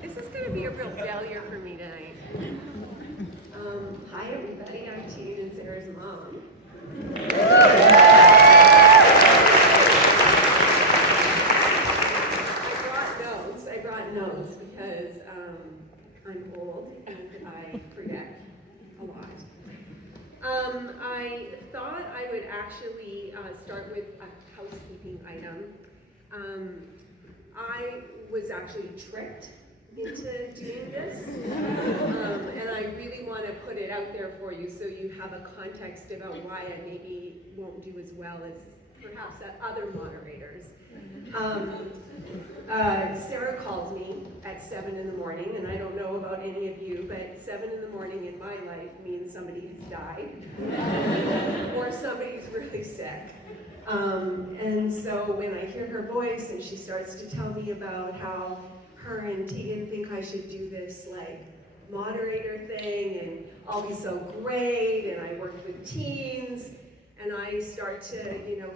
This is going to be a real failure for me tonight. Hi everybody, I'm Tegan and Sara's mom. I brought notes because I'm old and I forget a lot. I thought I would actually start with a housekeeping item. I was actually tricked into doing this, and I really want to put it out there for you so you have a context about why I maybe won't do as well as perhaps other moderators. Sarah called me at 7 in the morning, and I don't know about any of you, but 7 in the morning in my life means somebody has died, or somebody's really sick. And so when I hear her voice and she starts to tell me about how her and Tegan think I should do this like moderator thing, and I'll be so great, and I worked with teens, and I start to,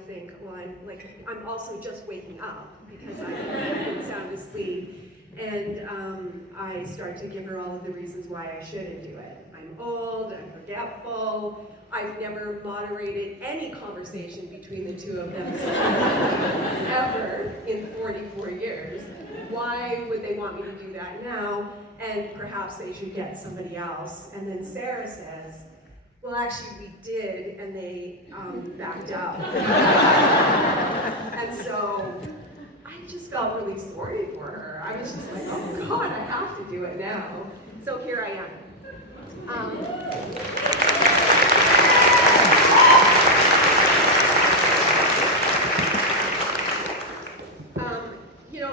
think, well, I'm also just waking up because I've been sound asleep, and I start to give her all of the reasons why I shouldn't do it. I'm old, I'm forgetful, I've never moderated any conversation between the two of them ever in 44 years. Why would they want me to do that now? And perhaps they should get somebody else. And then Sarah says, well, actually we did, and they backed up. And so I just felt really sorry for her. I was just like, oh God, I have to do it now. So here I am.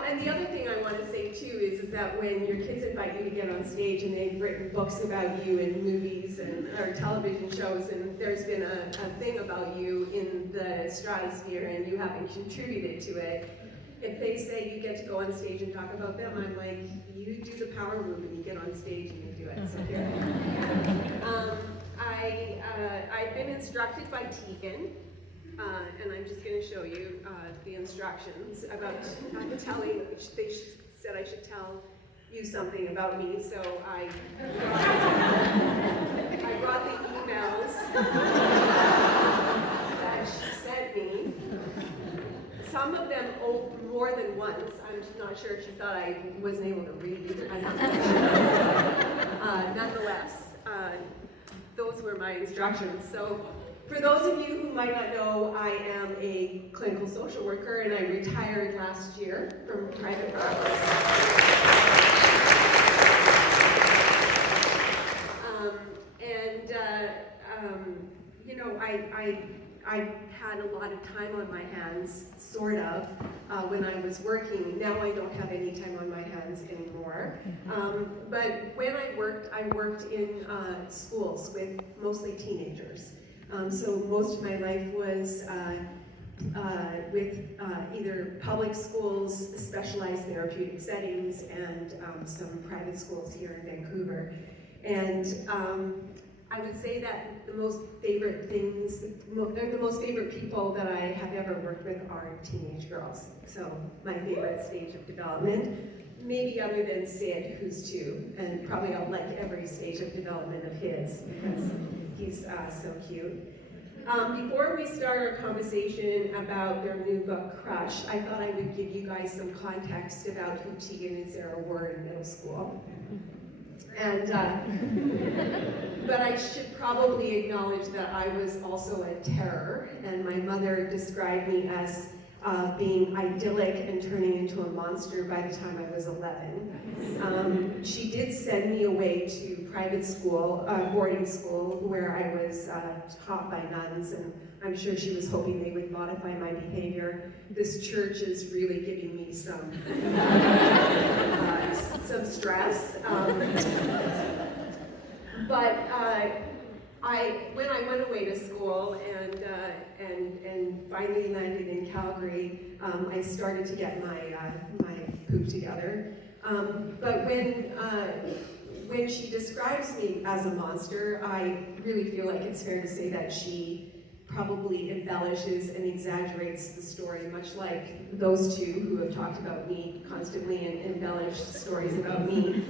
And the other thing I want to say too is that when your kids invite you to get on stage and they've written books about you in movies or television shows, and there's been a thing about you in the stratosphere and you haven't contributed to it, if they say you get to go on stage and talk about them, I'm like, you do the power move and you get on stage and you do it. So here I am. I've been instructed by Tegan. And I'm just going to show you the instructions about telling. They said I should tell you something about me, so I brought the emails that she sent me. Some of them more than once. I'm just not sure if she thought I wasn't able to read. I'm not sure. Nonetheless, those were my instructions. So. For those of you who might not know, I am a clinical social worker, and I retired last year from private practice. I had a lot of time on my hands, sort of, when I was working. Now I don't have any time on my hands anymore. But when I worked in schools with mostly teenagers. So most of my life was with either public schools, specialized therapeutic settings, and some private schools here in Vancouver. And I would say that the most favorite people that I have ever worked with are teenage girls. So my favorite stage of development, maybe other than Sid, who's 2, and probably I'll like every stage of development of his because he's so cute. Before we start our conversation about their new book, Crush, I thought I would give you guys some context about who Tegan and Sara were in middle school. And, but I should probably acknowledge that I was also a terror, and my mother described me as being idyllic and turning into a monster by the time I was 11. She did send me away to private school, boarding school, where I was taught by nuns, and I'm sure she was hoping they would modify my behavior. This church is really giving me some stress. But when I went away to school and finally landed in Calgary, I started to get my poop together. But when she describes me as a monster, I really feel like it's fair to say that she probably embellishes and exaggerates the story, much like those two who have talked about me constantly and embellished stories about me.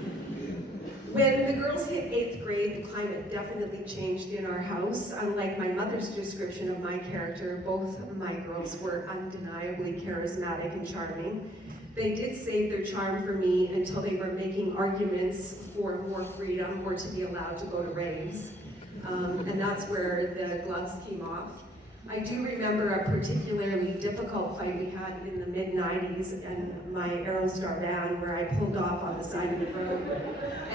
When the girls hit 8th grade, the climate definitely changed in our house. Unlike my mother's description of my character, both of my girls were undeniably charismatic and charming. They did save their charm for me until they were making arguments for more freedom or to be allowed to go to raves. And that's where the gloves came off. I do remember a particularly difficult fight we had in the mid-90s and my Aerostar van where I pulled off on the side of the road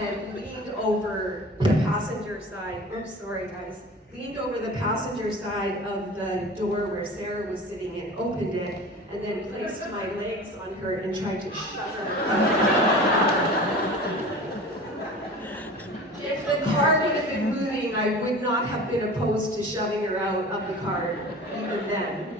and leaned over the passenger side, oops, sorry guys, leaned over the passenger side of the door where Sarah was sitting and opened it and then placed my legs on her and tried to shove her. If the car would have been moving, I would not have been opposed to shoving her out of the car, even then.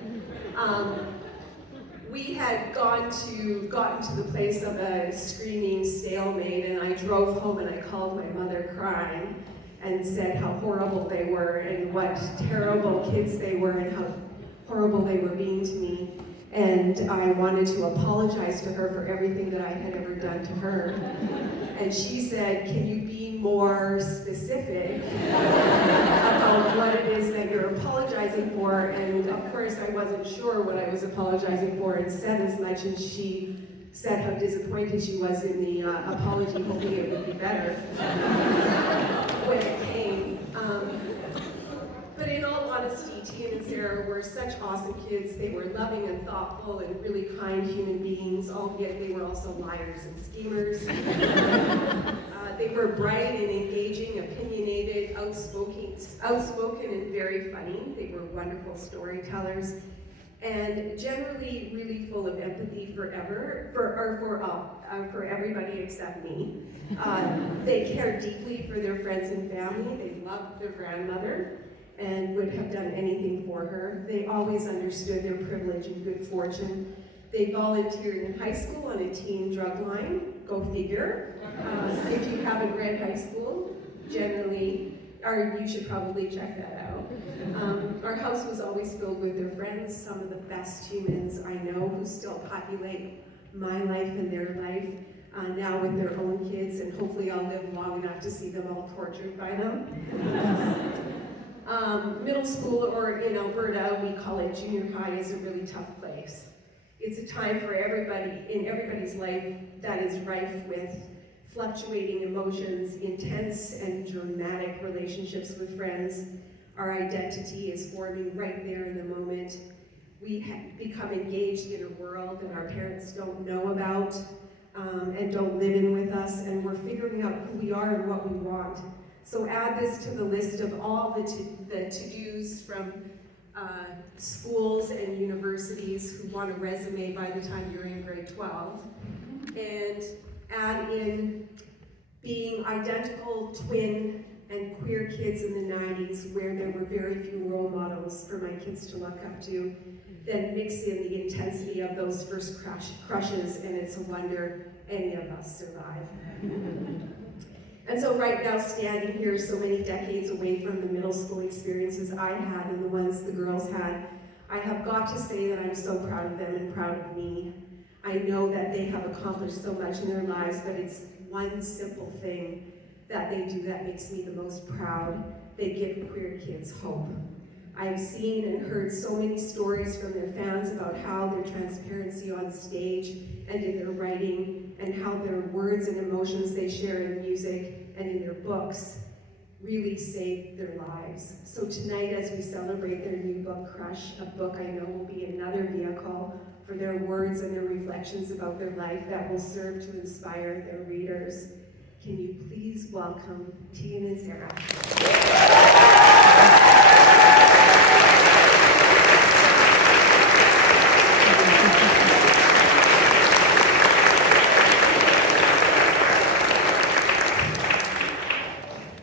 We had gotten to the place of a screaming stalemate, and I drove home and I called my mother crying and said how horrible they were and what terrible kids they were and how horrible they were being to me. And I wanted to apologize to her for everything that I had ever done to her. And she said, can you be more specific about what it is that you're apologizing for? And of course, I wasn't sure what I was apologizing for and said as much, and she said how disappointed she was in the apology, hoping it would be better when it came. But in all honesty, Tegan and Sara were such awesome kids. They were loving and thoughtful and really kind human beings, albeit they were also liars and schemers. They were bright and engaging, opinionated, outspoken and very funny. They were wonderful storytellers and generally really full of empathy for everybody except me. They cared deeply for their friends and family. They loved their grandmother and would have done anything for her. They always understood their privilege and good fortune. They volunteered in high school on a teen drug line, go figure. If you haven't read high school, generally, or you should probably check that out. Our house was always filled with their friends, some of the best humans I know who still populate my life and their life, now with their own kids, and hopefully I'll live long enough to see them all tortured by them. Middle school, or in Alberta, we call it junior high, is a really tough place. It's a time for everybody, in everybody's life, that is rife with fluctuating emotions, intense and dramatic relationships with friends. Our identity is forming right there in the moment. We become engaged in a world that our parents don't know about and don't live in with us, and we're figuring out who we are and what we want. So add this to the list of all the to-dos from schools and universities who want a resume by the time you're in grade 12, and add in being identical twin and queer kids in the 90s where there were very few role models for my kids to look up to, then mix in the intensity of those first crushes, and it's a wonder any of us survive. And so right now, standing here so many decades away from the middle school experiences I had and the ones the girls had, I have got to say that I'm so proud of them and proud of me. I know that they have accomplished so much in their lives, but it's one simple thing that they do that makes me the most proud. They give queer kids hope. I've seen and heard so many stories from their fans about how their transparency on stage and in their writing, and how their words and emotions they share in music and in their books really saved their lives. So tonight, as we celebrate their new book, Crush, a book I know will be another vehicle for their words and their reflections about their life that will serve to inspire their readers. Can you please welcome Tegan and Sara?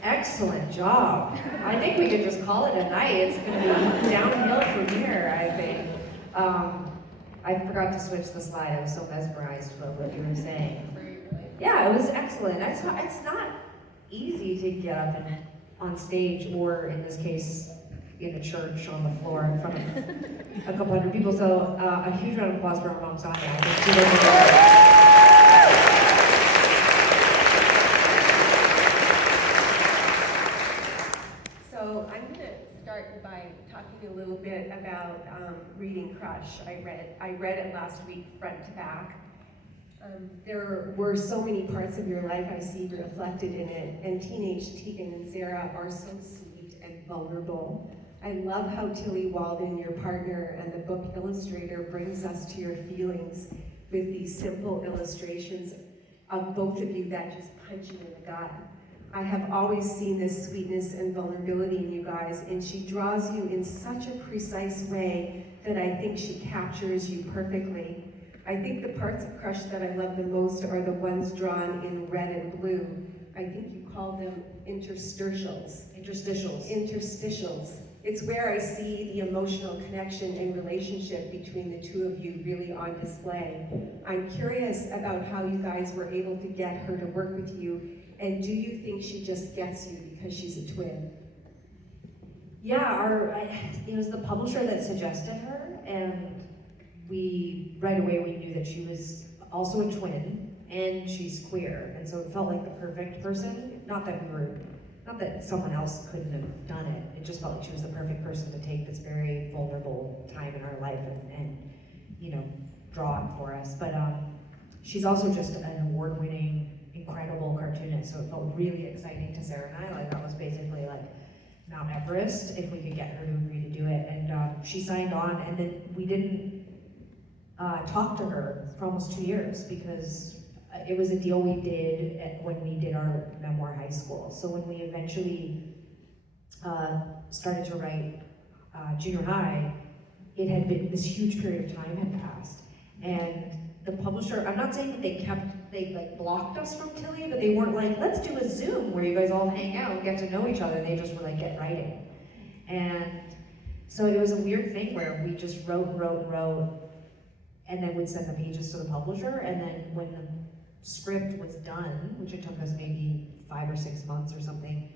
Excellent job. I think we could just call it a night. It's going to be downhill from here, I think. I forgot to switch the slide. I was so mesmerized by what you were saying. Yeah, it was excellent. It's not easy to get up and on stage, or in this case, in a church on the floor in front of a couple hundred people. So a huge round of applause for our mom, Sonia. I think she does a So I'm going to start by talking a little bit about reading Crush. I read it last week front to back. There were so many parts of your life I see reflected in it, and teenage Tegan and Sara are so sweet and vulnerable. I love how Tilly Walden, your partner and the book illustrator, brings us to your feelings with these simple illustrations of both of you that just punch you in the gut. I have always seen this sweetness and vulnerability in you guys, and she draws you in such a precise way that I think she captures you perfectly. I think the parts of Crush that I love the most are the ones drawn in red and blue. I think you call them interstitials. Interstitials. It's where I see the emotional connection and relationship between the two of you really on display. I'm curious about how you guys were able to get her to work with you, and do you think she just gets you because she's a twin? Yeah, it was the publisher that suggested her, and right away we knew that she was also a twin, and she's queer, and so it felt like the perfect person. Not that someone else couldn't have done it. It just felt like she was the perfect person to take this very vulnerable time in our life and draw it for us. But she's also just an award-winning, incredible cartoonist, so it felt really exciting to Sara and I. Like, that was basically like Mount Everest if we could get her to agree to do it. And she signed on, and then we didn't talk to her for almost 2 years because it was a deal we did when we did our memoir high school. So when we eventually started to write junior high, it had been, this huge period of time had passed. And the publisher, I'm not saying that they like blocked us from Tilly, but they weren't like, let's do a Zoom where you guys all hang out and get to know each other. They just were like, get writing. And so it was a weird thing where we just wrote, and then we'd send the pages to the publisher, and then when the script was done, which it took us maybe 5 or 6 months or something,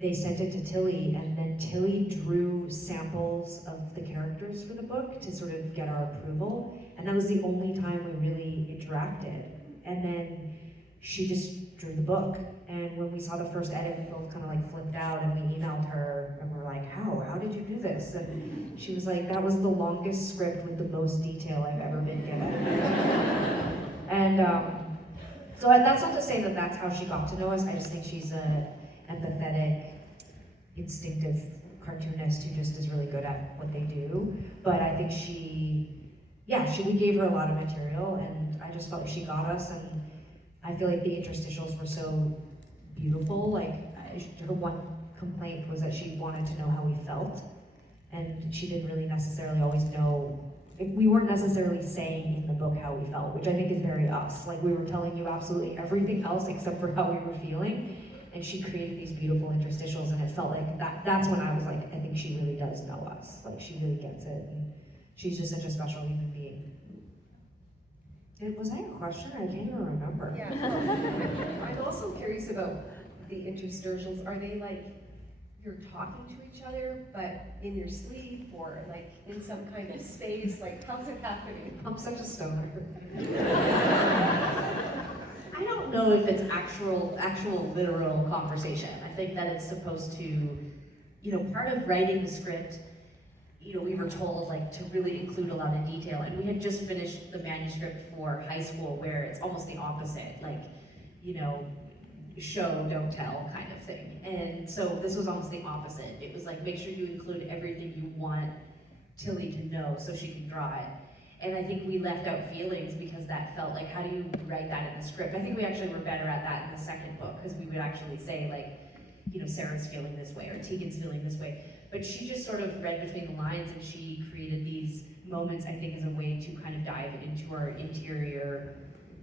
they sent it to Tilly, and then Tilly drew samples of the characters for the book to sort of get our approval, and that was the only time we really interacted. And then she just drew the book, and when we saw the first edit, we both kind of like flipped out, and we emailed her, and we're like, how did you do this? And she was like, that was the longest script with the most detail I've ever been given. And so that's not to say that that's how she got to know us. I just think she's a empathetic, instinctive cartoonist who just is really good at what they do. But I think we gave her a lot of material, and I just felt she got us, and I feel like the interstitials were so beautiful. Like, her one complaint was that she wanted to know how we felt, and she didn't really necessarily always know. We weren't necessarily saying in the book how we felt, which I think is very us. Like, we were telling you absolutely everything else except for how we were feeling, and she created these beautiful interstitials, and it felt like that's when I was like, I think she really does know us. Like, she really gets it, and she's just such a special human being. Was that a question? I can't even remember. Yeah. I'm also curious about the interstitials. Are they like you're talking to each other, but in your sleep, or like in some kind of space? Like, how's it happening? I'm such a stoner. I don't know if it's actual literal conversation. I think that it's supposed to, part of writing the script, we were told like to really include a lot of detail, and we had just finished the manuscript for high school where it's almost the opposite, like, show, don't tell kind of thing. And so this was almost the opposite. It was like, make sure you include everything you want Tilly to know so she can draw it. And I think we left out feelings because that felt like, how do you write that in the script? I think we actually were better at that in the second book, because we would actually say like, Sarah's feeling this way or Tegan's feeling this way. But she just sort of read between the lines, and she created these moments, I think, as a way to kind of dive into our interior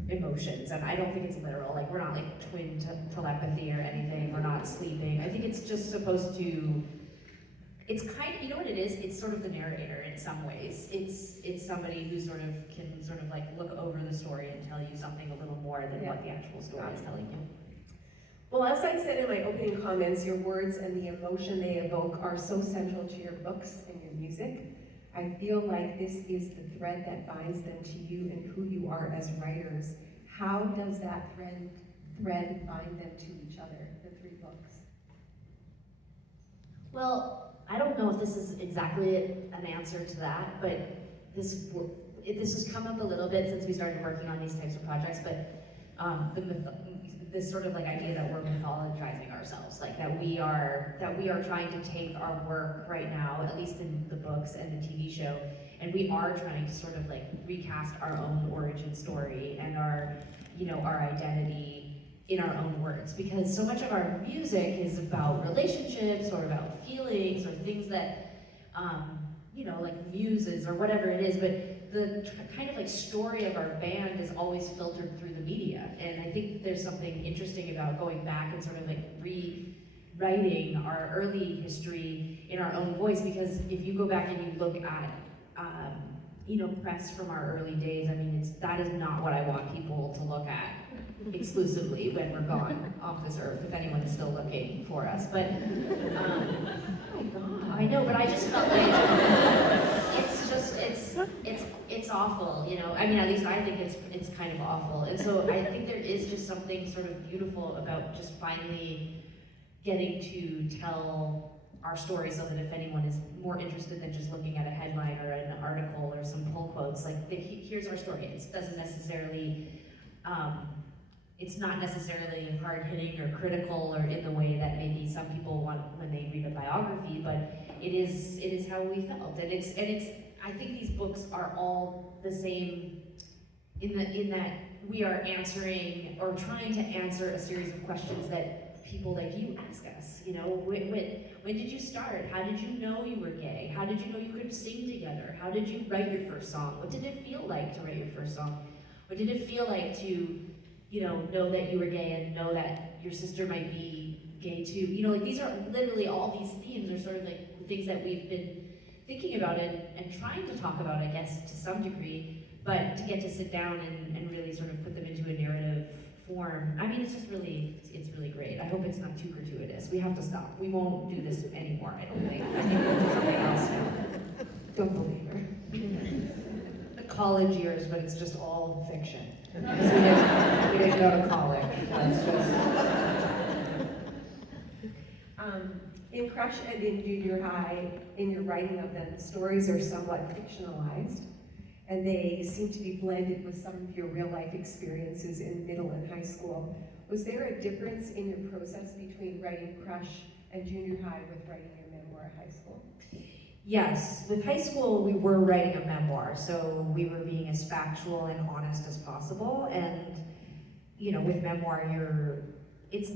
emotions. And I don't think it's literal. Like, we're not like twin telepathy or anything. We're not sleeping. I think it's just supposed to, it's kind of, you know what it is? It's sort of the narrator in some ways. It's somebody who sort of can sort of like look over the story and tell you something a little more than what the actual story is telling you. Well, as I said in my opening comments, your words and the emotion they evoke are so central to your books and your music. I feel like this is the thread that binds them to you and who you are as writers. How does that thread bind them to each other, the three books? Well, I don't know if this is exactly an answer to that, but this has come up a little bit since we started working on these types of projects, but this sort of like idea that we're mythologizing ourselves, like that we are trying to take our work right now, at least in the books and the TV show, and we are trying to sort of like recast our own origin story and our identity in our own words, because so much of our music is about relationships or about feelings or things that like muses or whatever it is, but the kind of like story of our band is always filtered through the media. And I think there's something interesting about going back and sort of like rewriting our early history in our own voice, because if you go back and you look at press from our early days, I mean, that is not what I want people to look at exclusively when we're gone off this earth, if anyone's still looking for us. But oh my God, I know, but I just felt like it's awful, I mean, at least I think it's kind of awful. And so I think there is just something sort of beautiful about just finally getting to tell our story, so that if anyone is more interested than just looking at a headline or an article or some pull quotes, like here's our story. It doesn't necessarily, it's not necessarily hard-hitting or critical or in the way that maybe some people want when they read a biography, but it is how we felt. And it's I think these books are all the same in that we are answering or trying to answer a series of questions that people like you ask us. When did you start? How did you know you were gay? How did you know you could sing together? How did you write your first song? What did it feel like to write your first song? What did it feel like to know that you were gay and know that your sister might be gay too? These are literally, all these themes are sort of like things that we've been thinking about and trying to talk about, I guess, to some degree, but to get to sit down and really sort of put them into a narrative form, I mean, it's really great. I hope it's not too gratuitous. We have to stop. We won't do this anymore, I don't think. I think we'll do something else now. Don't believe her. The college years, but it's just all fiction. Because we didn't go to college. That's just... In Crush and in Junior High, in your writing of them, the stories are somewhat fictionalized, and they seem to be blended with some of your real-life experiences in middle and high school. Was there a difference in your process between writing Crush and Junior High with writing your memoir at high school? Yes, with high school we were writing a memoir, so we were being as factual and honest as possible. And with memoir, it's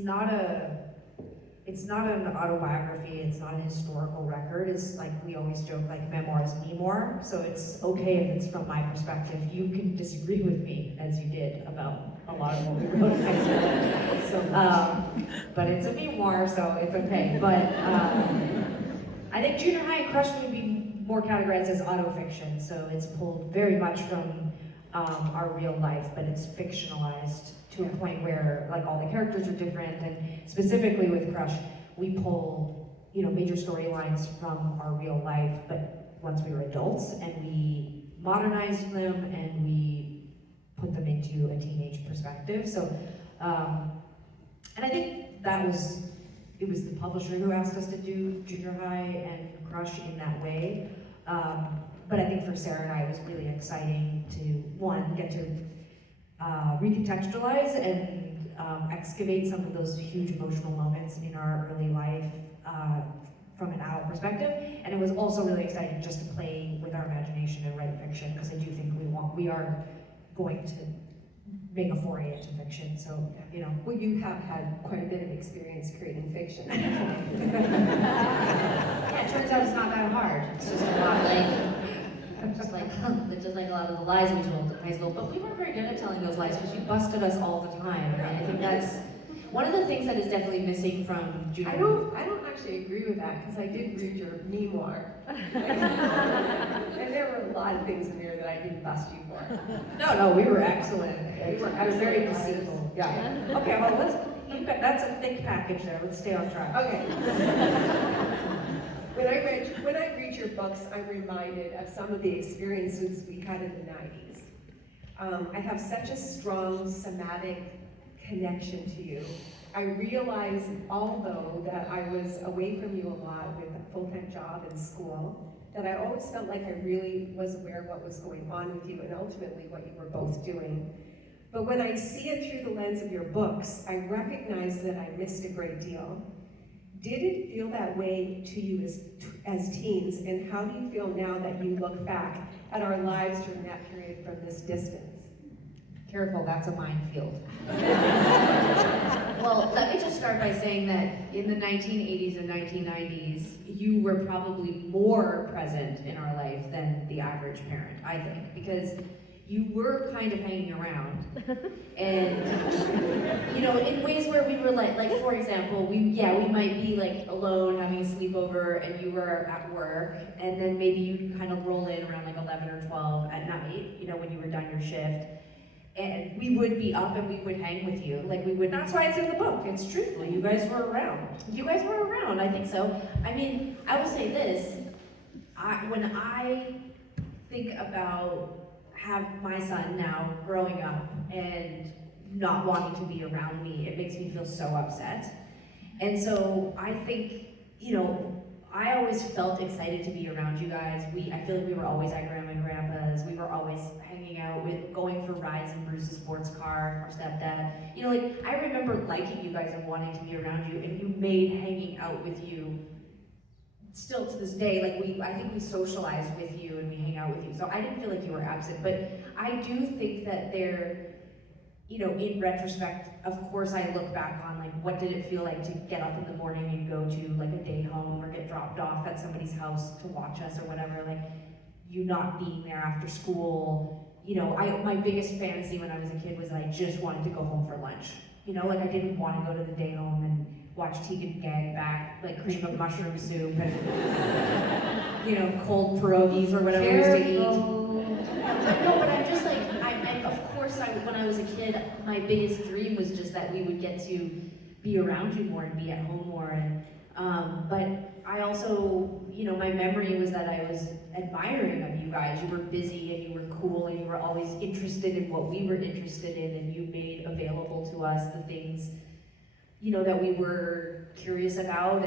not an autobiography, it's not a historical record. It's like, we always joke, like, memoir is me-more, so it's okay if it's from my perspective. You can disagree with me, as you did, about a lot of what we wrote in high school. But it's a memoir, so it's okay. But I think Junior High and Crush would be more categorized as autofiction, so it's pulled very much from our real life, but it's fictionalized to a point where, like, all the characters are different. And specifically with Crush, we pull major storylines from our real life, but once we were adults, and we modernized them and we put them into a teenage perspective. So and I think it was the publisher who asked us to do Junior High and Crush in that way. But I think for Sarah and I, it was really exciting to, one, get to recontextualize and excavate some of those huge emotional moments in our early life from an adult perspective. And it was also really exciting just to play with our imagination and write fiction, because I do think we are going to make a foray into fiction. So, Well, you have had quite a bit of experience creating fiction. Yeah, it turns out it's not that hard. It's just a lot just like a lot of the lies we told in high school. But we weren't very good at telling those lies, because you busted us all the time. And I think that's one of the things that is definitely missing from junior. I don't actually agree with that, because I did read your memoir. And there were a lot of things in there that I didn't bust you for. No, we were excellent. We were I was very excellent. deceitful. Yeah. Okay, well, That's a thick package there. Let's stay on track. Okay. When I read your books, I'm reminded of some of the experiences we had in the 90s. I have such a strong somatic connection to you. I realize, although that I was away from you a lot with a full-time job and school, that I always felt like I really was aware of what was going on with you and ultimately what you were both doing. But when I see it through the lens of your books, I recognize that I missed a great deal. Did it feel that way to you as teens, and how do you feel now that you look back at our lives during that period from this distance? Careful, that's a minefield. Well, let me just start by saying that in the 1980s and 1990s, you were probably more present in our life than the average parent, I think, because you were kind of hanging around. And, you know, in ways where we were like for example, we might be like alone having a sleepover and you were at work, and then maybe you'd kind of roll in around like 11 or 12 at night, you know, when you were done your shift. And we would be up and we would hang with you. Like we would, that's why it's in the book. It's truthful. You guys were around. You guys were around, I think so. I mean, I will say this. When I think about my son now growing up and not wanting to be around me, it makes me feel so upset. And so I think, you know, I always felt excited to be around you guys. I feel like we were always at Grandma and Grandpa's. We were always hanging out, going for rides in Bruce's sports car, our stepdad. You know, like, I remember liking you guys and wanting to be around you, and you made hanging out with you, still to this day, like I think we socialize with you and we hang out with you. So I didn't feel like you were absent, but I do think that you know, in retrospect, of course I look back on like, what did it feel like to get up in the morning and go to like a day home or get dropped off at somebody's house to watch us or whatever, like you not being there after school. You know, my biggest fantasy when I was a kid was that I just wanted to go home for lunch. You know, like I didn't want to go to the day home and watch Tegan gag back like cream of mushroom soup and, you know, cold pierogies or whatever we used to eat. No, but I'm just like, of course, when I was a kid, my biggest dream was just that we would get to be around you more and be at home more. And but I also, you know, my memory was that I was admiring of you guys. You were busy and you were cool and you were always interested in what we were interested in, and you made available to us the things, you know, that we were curious about.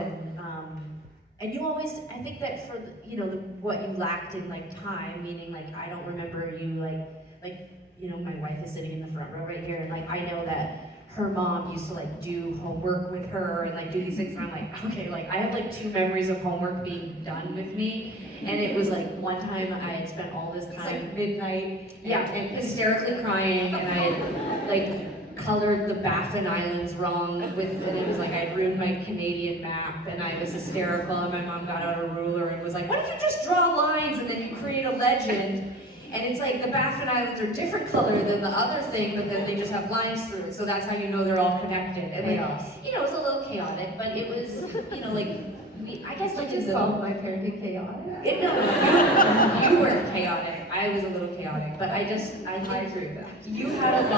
And you always, I think that for, you know, what you lacked in like time, meaning like I don't remember you like, you know, my wife is sitting in the front row right here, and like I know that her mom used to like do homework with her and like do these things, and I'm like, okay, like I have like 2 memories of homework being done with me, and it was like one time I had spent all this time, It's like midnight. yeah, and hysterically crying, and I had like colored the Baffin Islands wrong and it was like I had ruined my Canadian map, and I was hysterical, and my mom got out a ruler and was like, why don't you just draw lines and then you create a legend? And it's like the Baffin Islands are different color than the other thing, but then they just have lines through it, so that's how you know they're all connected. And like, you know, it was a little chaotic, but it was, you know, like, I guess like just called my parenting chaotic. No, you were chaotic. I was a little chaotic, but I agree with that. You had a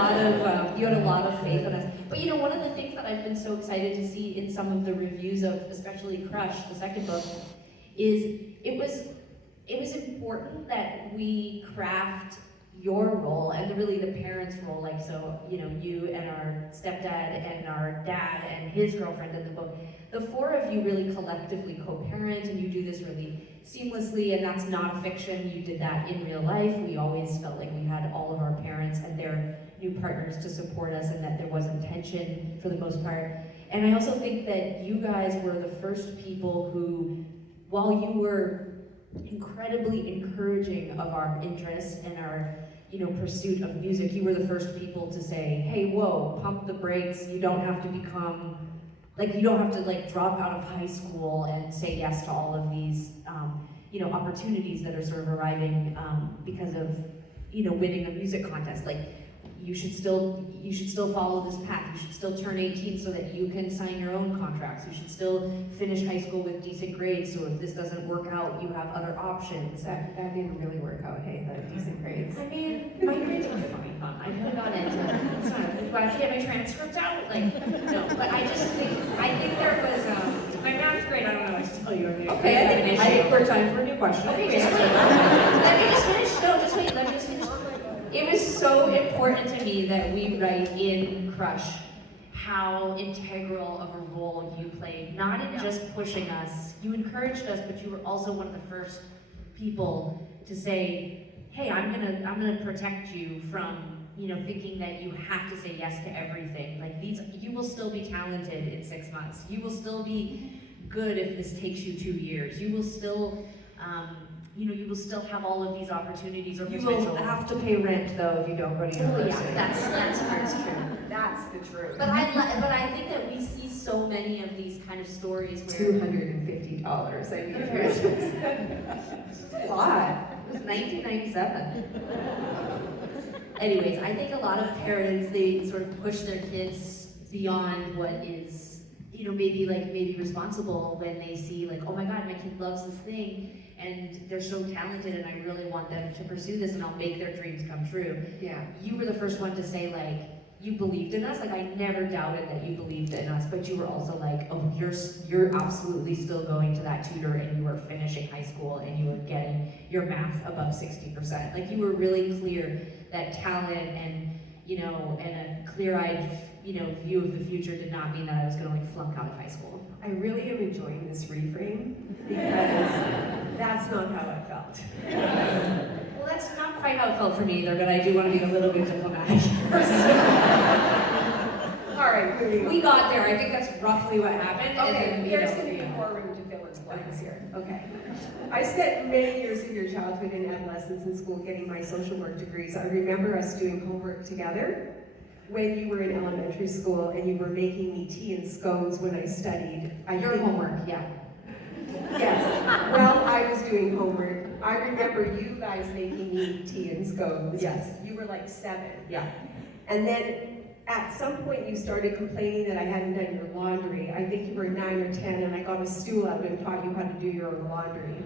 lot of faith in us. But you know, one of the things that I've been so excited to see in some of the reviews of, especially Crush, the second book, is it was important that we craft your role and really the parents' role, like, so, you know, you and our stepdad and our dad and his girlfriend in the book, the 4 of you really collectively co-parent, and you do this really seamlessly, and that's not a fiction. You did that in real life. We always felt like we had all of our parents and their new partners to support us, and that there wasn't tension for the most part. And I also think that you guys were the first people who, while you were incredibly encouraging of our interests and our, you know, pursuit of music, you were the first people to say, hey, whoa, pump the brakes. You don't have to become, like, you don't have to like drop out of high school and say yes to all of these, you know, opportunities that are sort of arriving because of, you know, winning a music contest. Like, you should still follow this path. You should still turn 18 so that you can sign your own contracts. You should still finish high school with decent grades, so if this doesn't work out, you have other options. That didn't really work out, hey, the decent grades. I mean, my grades were fine, Mom. I could have gone into it. It's fine. glad to get my transcripts out. Like, no, but I think there was, my math's grade, I don't know what to tell you. Okay, I think we're time for a new question. Okay, just wait. Let me just finish. No, just wait. Let me just finish. It was so important to me that we write in Crush how integral of a role you played, not in just pushing us. You encouraged us, but you were also one of the first people to say, hey, I'm gonna protect you from, thinking that you have to say yes to everything. Like you will still be talented in 6 months. You will still be good if this takes you 2 years. You will still, you will still have all of these opportunities or potential. You will have to pay rent though if you don't go to university. Yeah, that's true. That's the truth. But I think that we see so many of these kind of stories where $250. I mean, it's a lot. It was 1997. Anyways, I think a lot of parents, they sort of push their kids beyond what is, maybe responsible when they see like, oh my God, my kid loves this thing and they're so talented and I really want them to pursue this and I'll make their dreams come true. Yeah. You were the first one to say like, you believed in us. Like I never doubted that you believed in us, but you were also like, oh, you're absolutely still going to that tutor and you were finishing high school and you were getting your math above 60%. Like you were really clear that talent and and a clear-eyed view of the future did not mean that I was going to like flunk out of high school. I really am enjoying this reframe because that's not how I felt. Well, that's not quite how it felt for me either, but I do want to be a little bit diplomatic. All right, moving on. We got there. I think that's roughly what happened. Okay, and then, there's going to be more room to fill in blanks here. Okay. I spent many years of your childhood and adolescence in school getting my social work degrees. I remember us doing homework together when you were in elementary school and you were making me tea and scones when I studied. Your homework, yeah. Yes. Well, I was doing homework. I remember you guys making me tea and scones. Yes. You were like 7. Yeah. And then at some point you started complaining that I hadn't done your laundry. I think you were 9 or 10 and I got a stool out and taught you how to do your own laundry.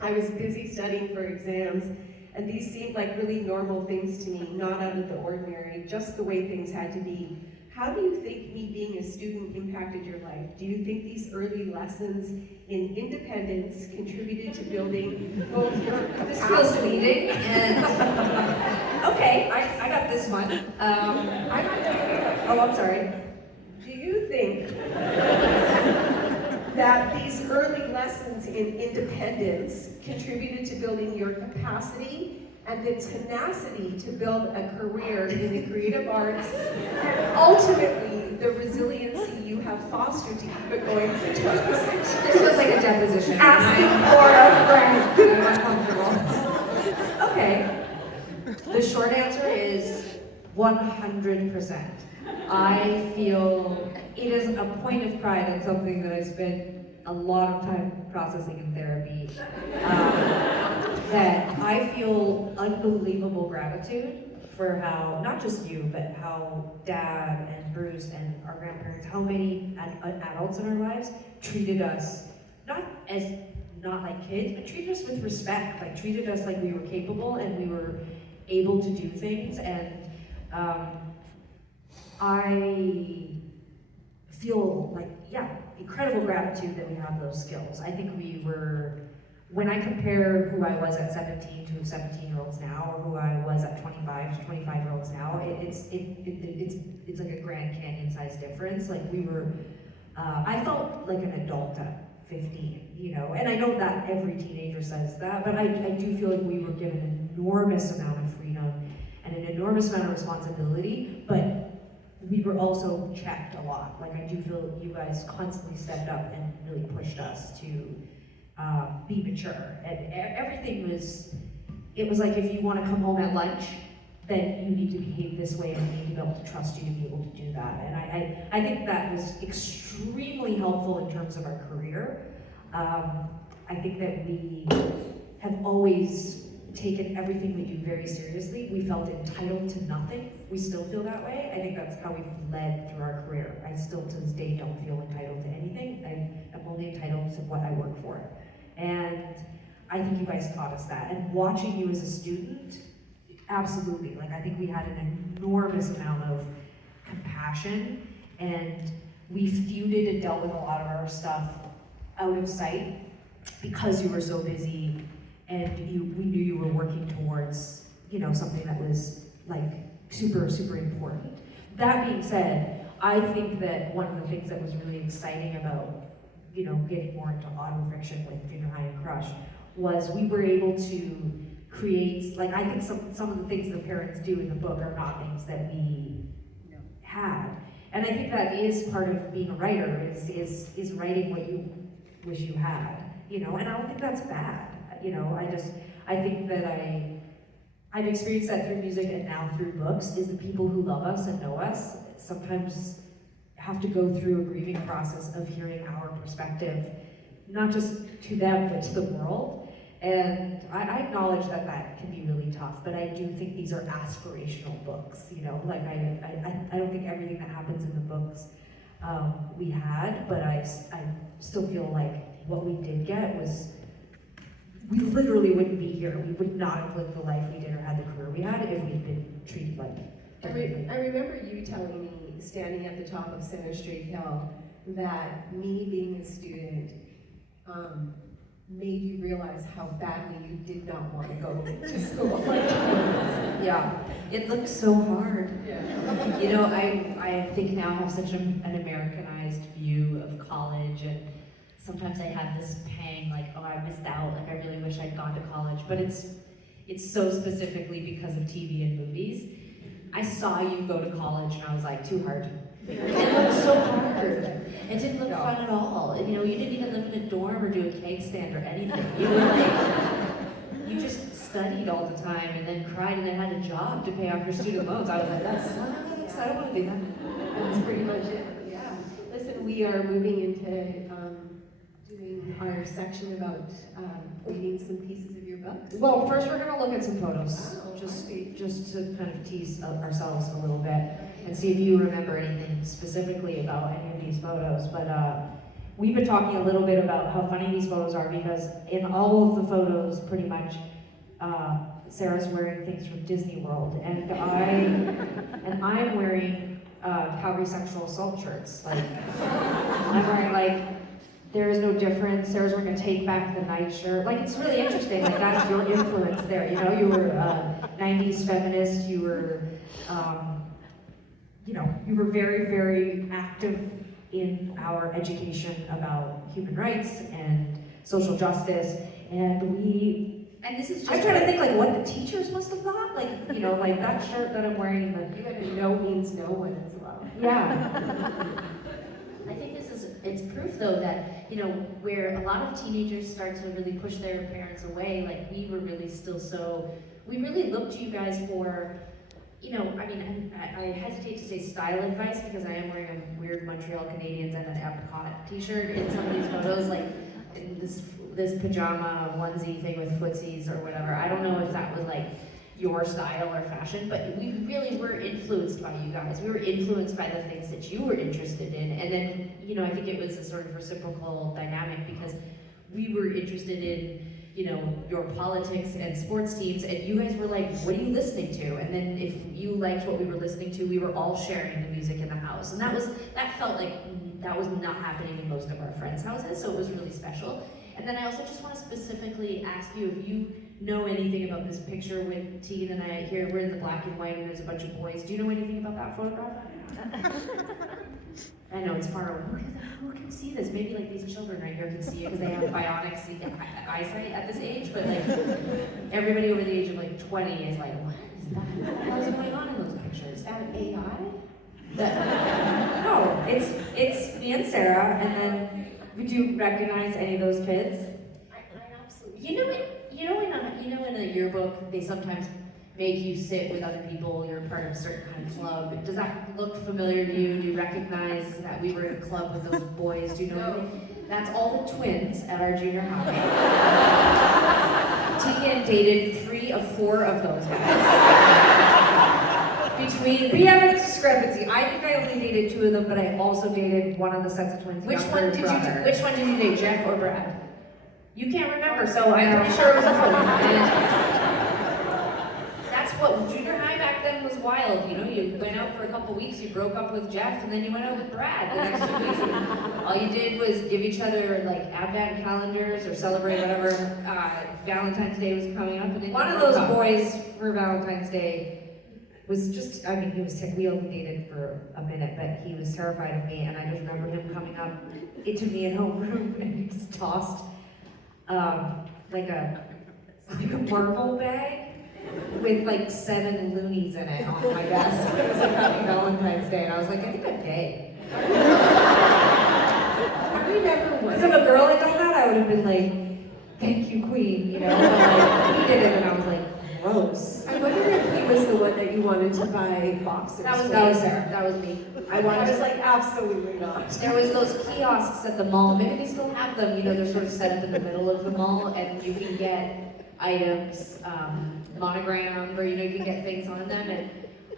I was busy studying for exams and these seemed like really normal things to me, not out of the ordinary, just the way things had to be. How do you think me being a student impacted your life? Do you think these early lessons in independence contributed to building both your capacity? This feels leading and okay, I got this one. I'm sorry. Do you think that these early lessons in independence contributed to building your capacity and the tenacity to build a career in the creative arts, and ultimately the resiliency you have fostered to keep it going for 26 years? This was like a deposition. Asking for a friend. I'm uncomfortable. Okay. The short answer is 100%. I feel it is a point of pride and something that I spent a lot of time processing in therapy. That I feel unbelievable gratitude for how, not just you, but how Dad and Bruce and our grandparents, how many adults in our lives treated us, not like kids, but treated us with respect, like treated us like we were capable and we were able to do things. And I feel like, incredible gratitude that we have those skills. I think we were, when I compare who I was at 17 to 17-year-olds now, or who I was at 25 to 25-year-olds now, it's like a Grand Canyon-sized difference. Like we were, I felt like an adult at 15, and I know that every teenager says that, but I do feel like we were given an enormous amount of freedom and an enormous amount of responsibility, but we were also checked a lot. Like I do feel you guys constantly stepped up and really pushed us to be mature. And everything it was like if you want to come home at lunch, then you need to behave this way and we need to be able to trust you to be able to do that. And I think that was extremely helpful in terms of our career. I think that we have always taken everything we do very seriously. We felt entitled to nothing. We still feel that way. I think that's how we've led through our career. I still to this day don't feel entitled to anything. I'm only entitled to what I work for. And I think you guys taught us that. And watching you as a student, Absolutely. Like, I think we had an enormous amount of compassion, and we feuded and dealt with a lot of our stuff out of sight because you were so busy, and we knew you were working towards, you know, something that was like super, super important. That being said, I think that one of the things that was really exciting about, you know, getting more into autofiction with Junior High and Crush was we were able to create, like, I think some of the things the parents do in the book are not things that we had. And I think that is part of being a writer, is writing what you wish you had, you know, and I don't think that's bad. You know, I think that I've experienced that through music and now through books, is the people who love us and know us sometimes have to go through a grieving process of hearing our perspective, not just to them, but to the world. And I acknowledge that that can be really tough, but I do think these are aspirational books, you know? Like, I don't think everything that happens in the books we had, but I still feel like what we did get was, we literally wouldn't be here. We would not have lived the life we did or had the career we had if we'd been treated like differently. I remember you telling me, standing at the top of Center Street Hill, that me being a student made you realize how badly you did not want to go to school. Yeah, it looked so hard. Yeah. You know, I think now I have such an Americanized view of college, and sometimes I have this pang, like, oh, I missed out, like, I really wish I'd gone to college, but it's so specifically because of TV and movies. I saw you go to college and I was like, too hard. It looked so hard. It didn't look fun at all. And, you know, you didn't even live in a dorm or do a cake stand or anything. You were like, you just studied all the time and then cried and then had a job to pay off your student loans. I was like, I don't want to do that. That's pretty much it, yeah. Listen, we are moving into doing our section about reading some pieces of your book. Well, first we're gonna look at some photos, Oh, just okay. to kind of tease ourselves a little bit and see if you remember anything specifically about any of these photos. But we've been talking a little bit about how funny these photos are, because in all of the photos, pretty much, Sarah's wearing things from Disney World, and I'm wearing Calgary sexual assault shirts. Like, I'm wearing, like, there is no difference. Sarah's wearing a Take Back the Night shirt. Like, it's really interesting. Like, that's your influence there. You know, you were a 90s feminist. You were, you know, you were very, very active in our education about human rights and social justice. And this is just, I'm trying to think, like, what the teachers must have thought. Like, you know, like that shirt that I'm wearing. You had a no means no one as well. Yeah. I think it's proof though that, you know, where a lot of teenagers start to really push their parents away, like we were really still we really looked to you guys for, you know, I mean, I hesitate to say style advice because I am wearing a weird Montreal Canadiens and an Epcot t-shirt in some of these photos, like in this pajama onesie thing with footsies or whatever. I don't know if that was like your style or fashion, but we really were influenced by you guys. We were influenced by the things that you were interested in. And then, you know, I think it was a sort of reciprocal dynamic because we were interested in, you know, your politics and sports teams, and you guys were like, what are you listening to? And then if you liked what we were listening to, we were all sharing the music in the house. And that felt like that was not happening in most of our friends' houses, so it was really special. And then I also just want to specifically ask you if you know anything about this picture with Tegan and I here. We're in the black and white and there's a bunch of boys. Do you know anything about that photograph? I know it's far away. Who can see this? Maybe like these children right here can see it because they have bionic eyesight at this age, but like everybody over the age of like 20 is like, what is that? What's going on in those pictures? Is that AI? No, it's me and Sarah, and then would you recognize any of those kids? I absolutely. You know in a yearbook they sometimes make you sit with other people. You're part of a certain kind of club. Does that look familiar to you? Do you recognize that we were in a club with those boys? Do you know anything? That's all the twins at our junior high. Tegan dated 3 of 4 of those guys. We have a discrepancy. I think I only dated 2 of them, but I also dated one of the sets of twins. Which one did you date, Jeff or Brad? You can't remember, so I'm pretty sure it was both. And that's what junior high back then was wild. You know, you went out for a couple weeks, you broke up with Jeff, and then you went out with Brad the next 2 weeks. And all you did was give each other like advent calendars or celebrate whatever Valentine's Day was coming up. And then One of those boys for Valentine's Day was just, I mean, he was sick. We only dated for a minute, but he was terrified of me, and I just remember him coming up into me in homeroom and he just tossed like a marble bag with like 7 loonies in it on my desk. It was like happy Valentine's Day, and I was like, I think I'm gay. I remember Because if a girl had done that, I would have been like, thank you, queen, you know? But like, he did it, and I was like, gross. I wonder if he was the one that you wanted to buy boxers. That was Sarah. That was me. I was like, absolutely not. There was those kiosks at the mall. Maybe they still have them. You know, they're sort of set up in the middle of the mall, and you can get items monogrammed, or you know, you can get things on them. And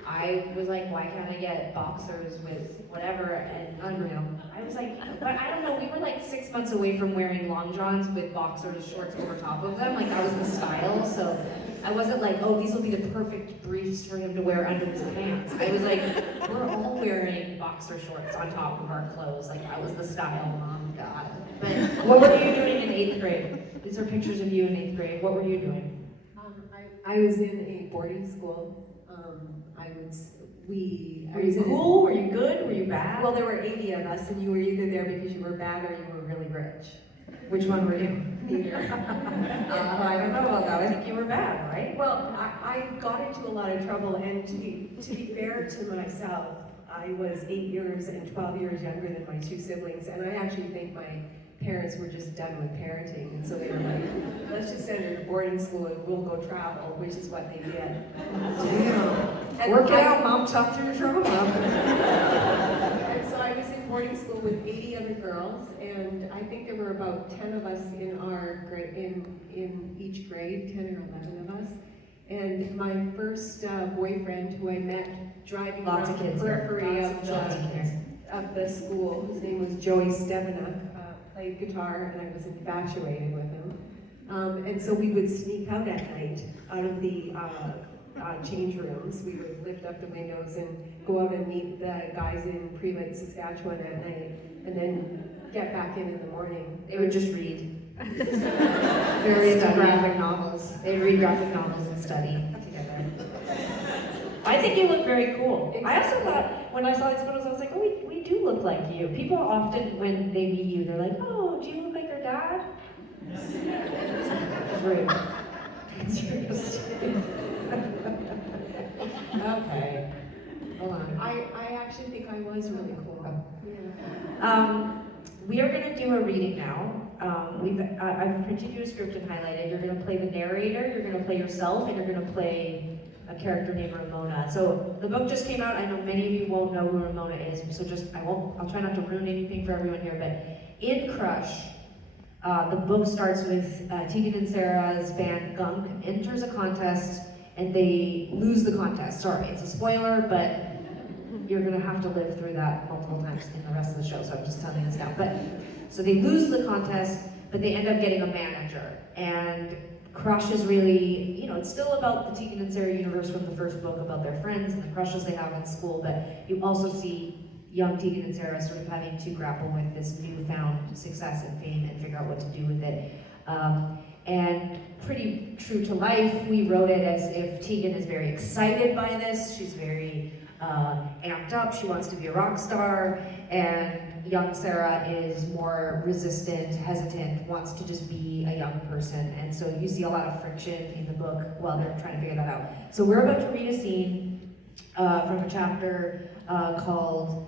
I was like, why can't I get boxers with whatever? And unreal. I was like, but I don't know. We were like 6 months away from wearing long johns with boxers shorts over top of them. Like that was the style. So I wasn't like, oh, these will be the perfect briefs for him to wear under his pants. I was like, we're all wearing boxer shorts on top of our clothes. Like that was the style, Mom, God. But what were you doing in 8th grade? These are pictures of you in 8th grade. What were you doing? I was in a boarding school. Were you cool? Were you good? Were you bad? Well, there were 80 of us, and you were either there because you were bad or you were really rich. Which one were you? Neither. I don't know about that. I think you were bad, right? Well, I got into a lot of trouble, and to be fair to myself, I was 8 years and 12 years younger than my 2 siblings, and I actually think my parents were just done with parenting, and so they were like, let's just send her to boarding school and we'll go travel, which is what they did. And work it out, Mom. Talk through your trauma. And so I was in boarding school with 80 other girls, and I think there were about 10 of us in our grade, in each grade, 10 or 11 of us. And my first boyfriend, who I met driving Lots around of kids the periphery here. of the school, his name was Joey Stevenuck, played guitar, and I was infatuated with him. And so we would sneak out at night, out of the change rooms. We would lift up the windows and go out and meet the guys in Pre-Lake, Saskatchewan at night, and then get back in the morning. They would just read. Various graphic novels. They'd read graphic novels and study together. I think you look very cool. Exactly. I also thought, when I saw these photos, I was like, oh, we do look like you. People often, when they meet you, they're like, oh, do you look like your dad? It's rude. Okay. Hold on. I actually think I was really cool. We are going to do a reading now. I've printed you a script and highlighted. You're going to play the narrator, you're going to play yourself, and you're going to play a character named Ramona. So the book just came out. I know many of you won't know who Ramona is, so I'll try not to ruin anything for everyone here, but in Crush, the book starts with Tegan and Sara's band Gunk enters a contest and they lose the contest. Sorry, it's a spoiler, but you're gonna have to live through that multiple times in the rest of the show, so I'm just telling this now. But so they lose the contest, but they end up getting a manager. And Crush is really, it's still about the Tegan and Sara universe from the first book, about their friends and the crushes they have in school, but you also see young Tegan and Sara sort of having to grapple with this newfound success and fame and figure out what to do with it. And pretty true to life, we wrote it as if Tegan is very excited by this, she's very amped up, she wants to be a rock star, and young Sara is more resistant, hesitant, wants to just be a young person. And so you see a lot of friction in the book while they're trying to figure that out. So we're about to read a scene from a chapter called,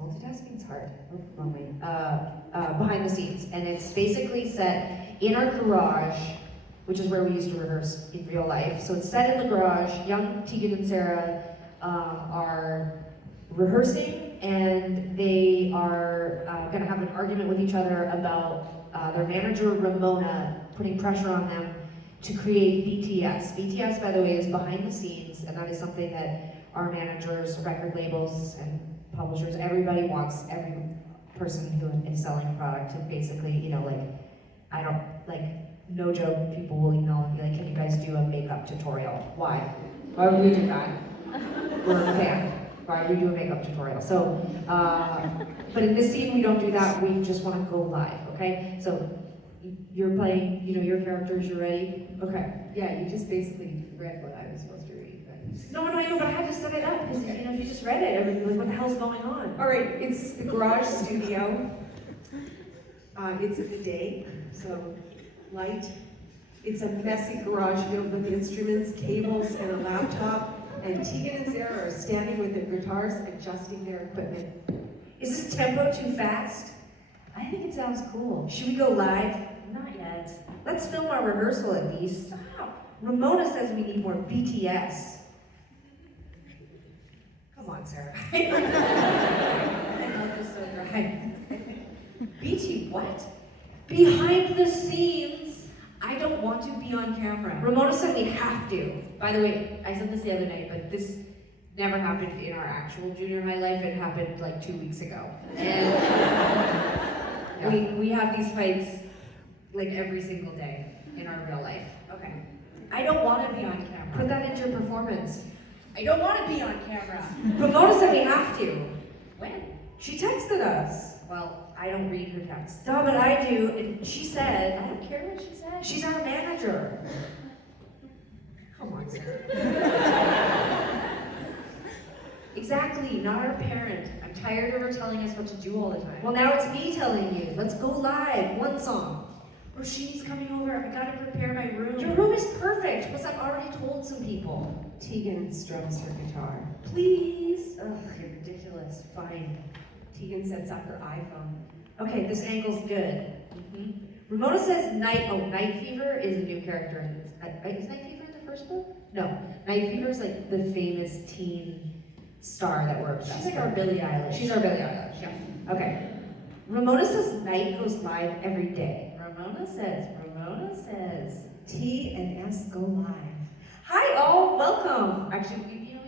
multitasking's hard. Wrong way. Behind the Scenes. And it's basically set in our garage, which is where we used to rehearse in real life. So it's set in the garage. Young Tegan and Sara are rehearsing, and they are going to have an argument with each other about their manager, Ramona, putting pressure on them to create BTS. BTS, by the way, is behind the scenes, and that is something that our managers, record labels, and publishers, everybody wants every person who is selling a product to basically, no joke, people will email and be like, can you guys do a makeup tutorial? Why? Why would we do that? We're a fan. Why would we do a makeup tutorial? So, but in this scene, we don't do that. We just want to go live, okay? So, you're playing, you know, your characters, you're ready? Okay. Yeah, you just basically read what I was supposed to read. No, I know, but I had to set it up, because, you know, if you just read it, I would be like, what the hell's going on? All right, it's the garage studio. It's in the day, so light. It's a messy garage filled with instruments, cables, and a laptop. And Tegan and Sara are standing with their guitars, adjusting their equipment. Is this tempo too fast? I think it sounds cool. Should we go live? Not yet. Let's film our rehearsal at least. Ramona says we need more BTS. Come on, Sarah. I love this so dry. BT what? Behind the scenes. I don't want to be on camera. Ramona said we have to. By the way, I said this the other night, but this never happened in our actual junior high life. It happened like 2 weeks ago. And we have these fights like every single day in our real life. Okay. I don't want to be on camera. Put that into your performance. I don't want to be on camera. Ramona said we have to. When? She texted us. Well, I don't read her texts. No, but I do. And she I said, don't care what she said. she's our manager. Come on, Sarah. Exactly, not our parent. I'm tired of her telling us what to do all the time. Well, now it's me telling you. Let's go live. One song. Roshini's coming over. I gotta prepare my room. Your room is perfect. Plus, I've already told some people. Tegan strums her guitar. Please. Ugh, you're ridiculous. Fine. Tegan sets up her iPhone. Okay, this angle's good. Mm-hmm. Ramona says Night Fever is a new character in this. Is Night Fever in the first book? No. Night Fever is like the famous teen star that we're obsessed She's like with. our Billie Eilish. She's our Billie Eilish, yeah. Okay. Ramona says Night goes live every day. Ramona says. T&S go live. Hi all, welcome. Actually, we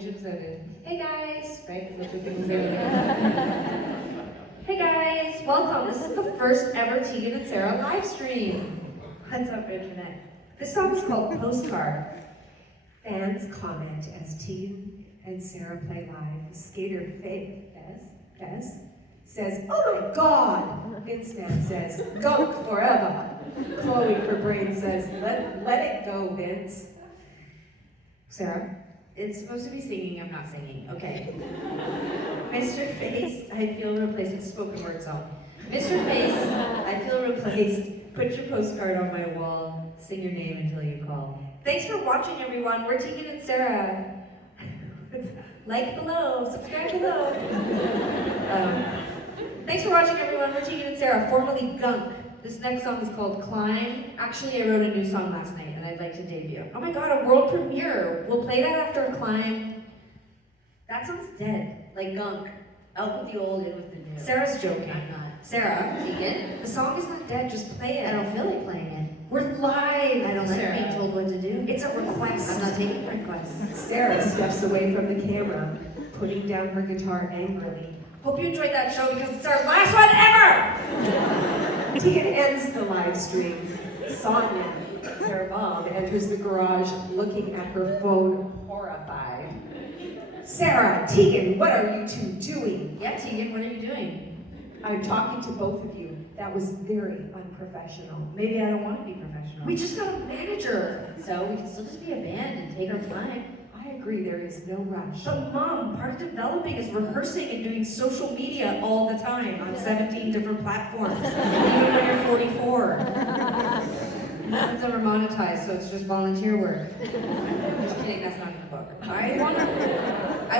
should have said it. Hey guys, right? 'Cause that's what people say. Hey guys, welcome. This is the first ever Tegan and Sara live stream. What's up, internet? This song is called Postcard. Fans comment as Tegan and Sara play live. Skater Faith Fez says, "Oh my God!" Vince Man says, "Gunk forever." Chloe for Brain says, let it go, Vince." Sarah? It's supposed to be singing, I'm not singing. Okay. Mr. Face, I feel replaced. It's spoken word song. Mr. Face, I feel replaced. Put your postcard on my wall. Sing your name until you call. Thanks for watching, everyone. We're Tegan and Sara. Like below, subscribe below. Thanks for watching, everyone. We're Tegan and Sara, formerly Gunk. This next song is called Climb. Actually, I wrote a new song last night, and I'd like to debut. Oh my God, a world premiere. We'll play that after Climb. That song's dead, like Gunk. Out with the old, in with the new. Sarah's joking. I'm not. Sarah, Tegan? the song is not dead, just play it. I don't feel like playing it. We're live. I don't like Sarah. being told what to do. It's a request. I'm not taking requests. Sarah steps away from the camera, putting down her guitar angrily. Hope you enjoyed that show because it's our last one ever! Tegan ends the live stream. Sonia, their mom, enters the garage looking at her phone, horrified. "Sara, Tegan, what are you two doing?" Yeah, Tegan, what are you doing? "I'm talking to both of you. That was very unprofessional." Maybe I don't want to be professional. We just got a manager. So we can still just be a band and take our time. "I agree, there is no rush." But Mom, part of developing is rehearsing and doing social media all the time on 17 different platforms, even when you're 44. It's never monetized, so it's just volunteer work. Just kidding, that's not in the book. I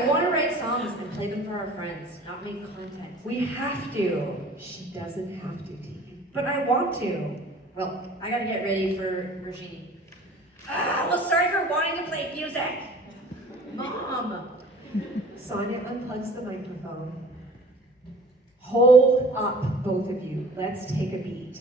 want to write songs and play them for our friends, not make content. We have to. She doesn't have to, Tegan. But I want to. Well, I gotta get ready for Roshini. Well, sorry for wanting to play music. Mom! Sonia unplugs the microphone. "Hold up, both of you. Let's take a beat."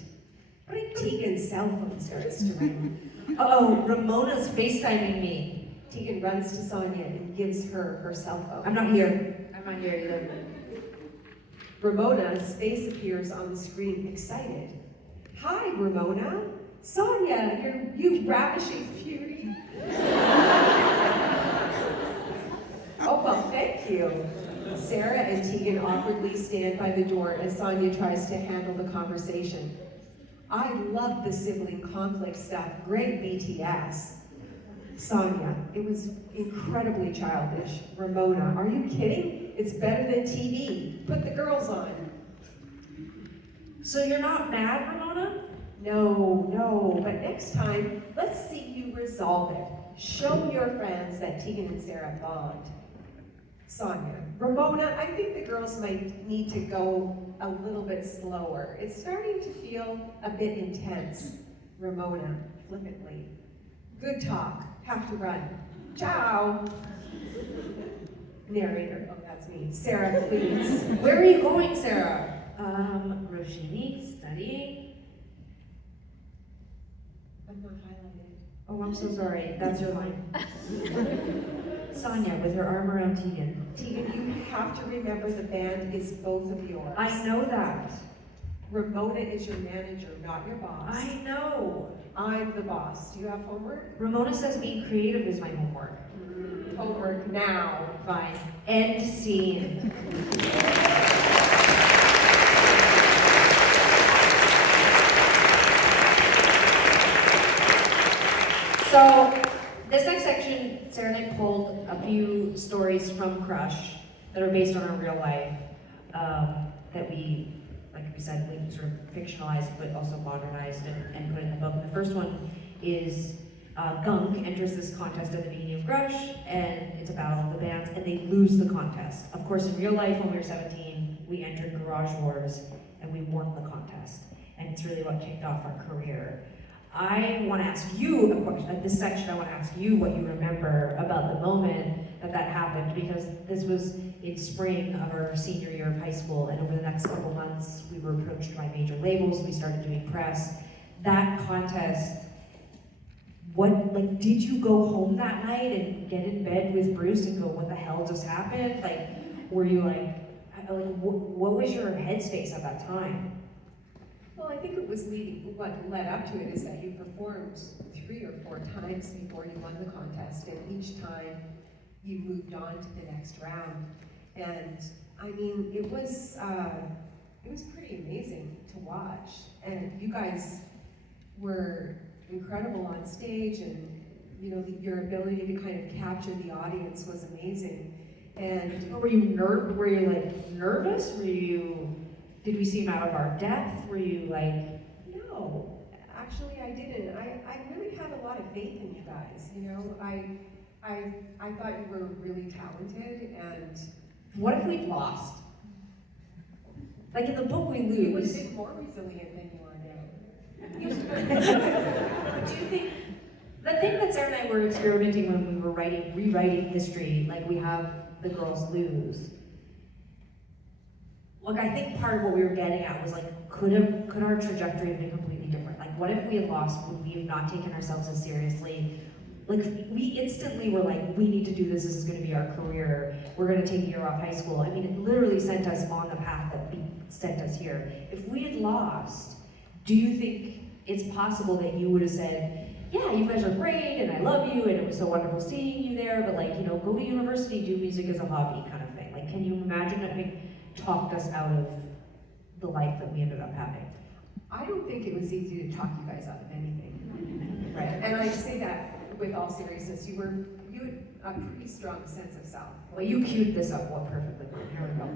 Tegan's cell phone starts to ring. Uh-oh, Ramona's FaceTiming me. Tegan runs to Sonia and gives her her cell phone. I'm not here. I'm not here either. Ramona's face appears on the screen, excited. "Hi, Ramona." Sonia, you ravishing beauty. Oh, well, thank you. Sara and Tegan awkwardly stand by the door as Sonia tries to handle the conversation. I love the sibling conflict stuff. Great BTS. Sonia, it was incredibly childish. Ramona, are you kidding? It's better than TV. Put the girls on. So you're not mad, Ramona? No, but next time, let's see you resolve it. Show your friends that Tegan and Sara bond. Sonia, Ramona, I think the girls might need to go a little bit slower. It's starting to feel a bit intense. Ramona, flippantly. Good talk, have to run. Ciao. Narrator, oh, that's me. Sara, please. Where are you going, Sara? Roshini, studying? I'm not highlighted. Oh, I'm so sorry. That's your line. Sonia, with her arm around Tegan. Tegan, you have to remember the band is both of yours. I know that. Ramona is your manager, not your boss. I know. I'm the boss. Do you have homework? Ramona says being creative is my homework. Homework now. Fine. End scene. So, this next section, Sara and I pulled a few stories from Crush that are based on our real life, that we, like we said, we sort of fictionalized but also modernized and put in the book. And the first one is Gunk enters this contest at the beginning of Crush, and it's a battle of the bands, and they lose the contest. Of course, in real life, when we were 17, we entered Garage Wars, and we won the contest. And it's really what kicked off our career. I want to ask you a question. At this section, I want to ask you what you remember about the moment that happened, because this was in spring of our senior year of high school, and over the next couple months, we were approached by major labels, we started doing press. That contest, did you go home that night and get in bed with Bruce and go, what the hell just happened? Were you what was your headspace at that time? Well, I think what led up to it is that you performed 3 or 4 times before you won the contest, and each time you moved on to the next round. And I mean, it was pretty amazing to watch. And you guys were incredible on stage, and your ability to kind of capture the audience was amazing. And Were you nervous? Did we seem out of our depth? Were you no, actually I didn't. I really had a lot of faith in you guys. I thought you were really talented, and what if we lost? In the book we you would have lose. been more resilient than you are now. Do you think the thing that Sara and I were experimenting when we were rewriting history, we have the girls lose? I think part of what we were getting at was could our trajectory have been completely different? What if we had lost? Would we have not taken ourselves as seriously? We instantly were we need to do this. This is going to be our career. We're going to take a year off high school. I mean, it literally sent us on the path that sent us here. If we had lost, do you think it's possible that you would have said, yeah, you guys are great, and I love you, and it was so wonderful seeing you there, but go to university, do music as a hobby kind of thing? Can you imagine that we talked us out of the life that we ended up having? I don't think it was easy to talk you guys out of anything. Right. And I say that with all seriousness. You had a pretty strong sense of self. Well, you queued this up perfectly. Here we go.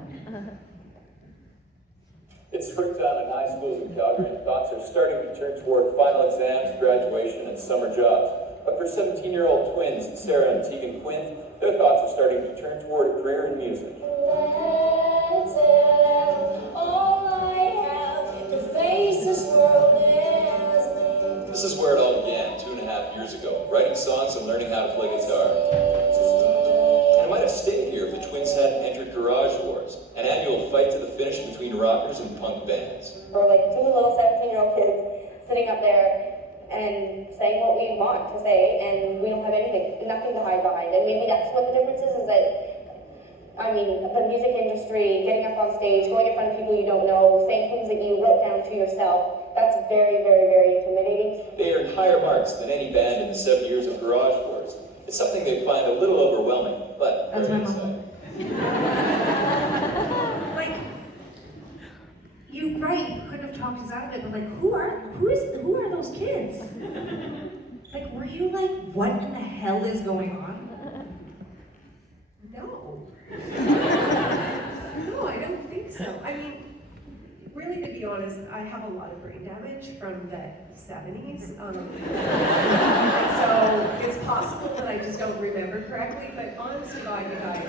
It's springtime in high schools in Calgary, and thoughts are starting to turn toward final exams, graduation, and summer jobs. But for 17-year-old twins, Sara and Tegan Quinn, their thoughts are starting to turn toward a career in music. This is where it all began 2.5 years ago, writing songs and learning how to play guitar. And it might have stayed here if the twins hadn't entered Garage Wars, an annual fight to the finish between rockers and punk bands. We're 2 little 17-year-old kids sitting up there and saying what we want to say, and we don't have nothing to hide behind. And maybe that's what the difference is that, the music industry, getting up on stage, going in front of people you don't know, saying things that you wrote down to yourself, that's very, very, very intimidating. They earned higher marks than any band in the 7 years of Garage Wars. It's something they find a little overwhelming, but That's very my mom. exciting. Like, you couldn't have talked us out of it, but like, who are those kids? Like, were you like, what in the hell is going on? No. No, I don't think so. I mean, Really, to be honest, I have a lot of brain damage from the 70s. So it's possible that I just don't remember correctly, but honest to God, you guys,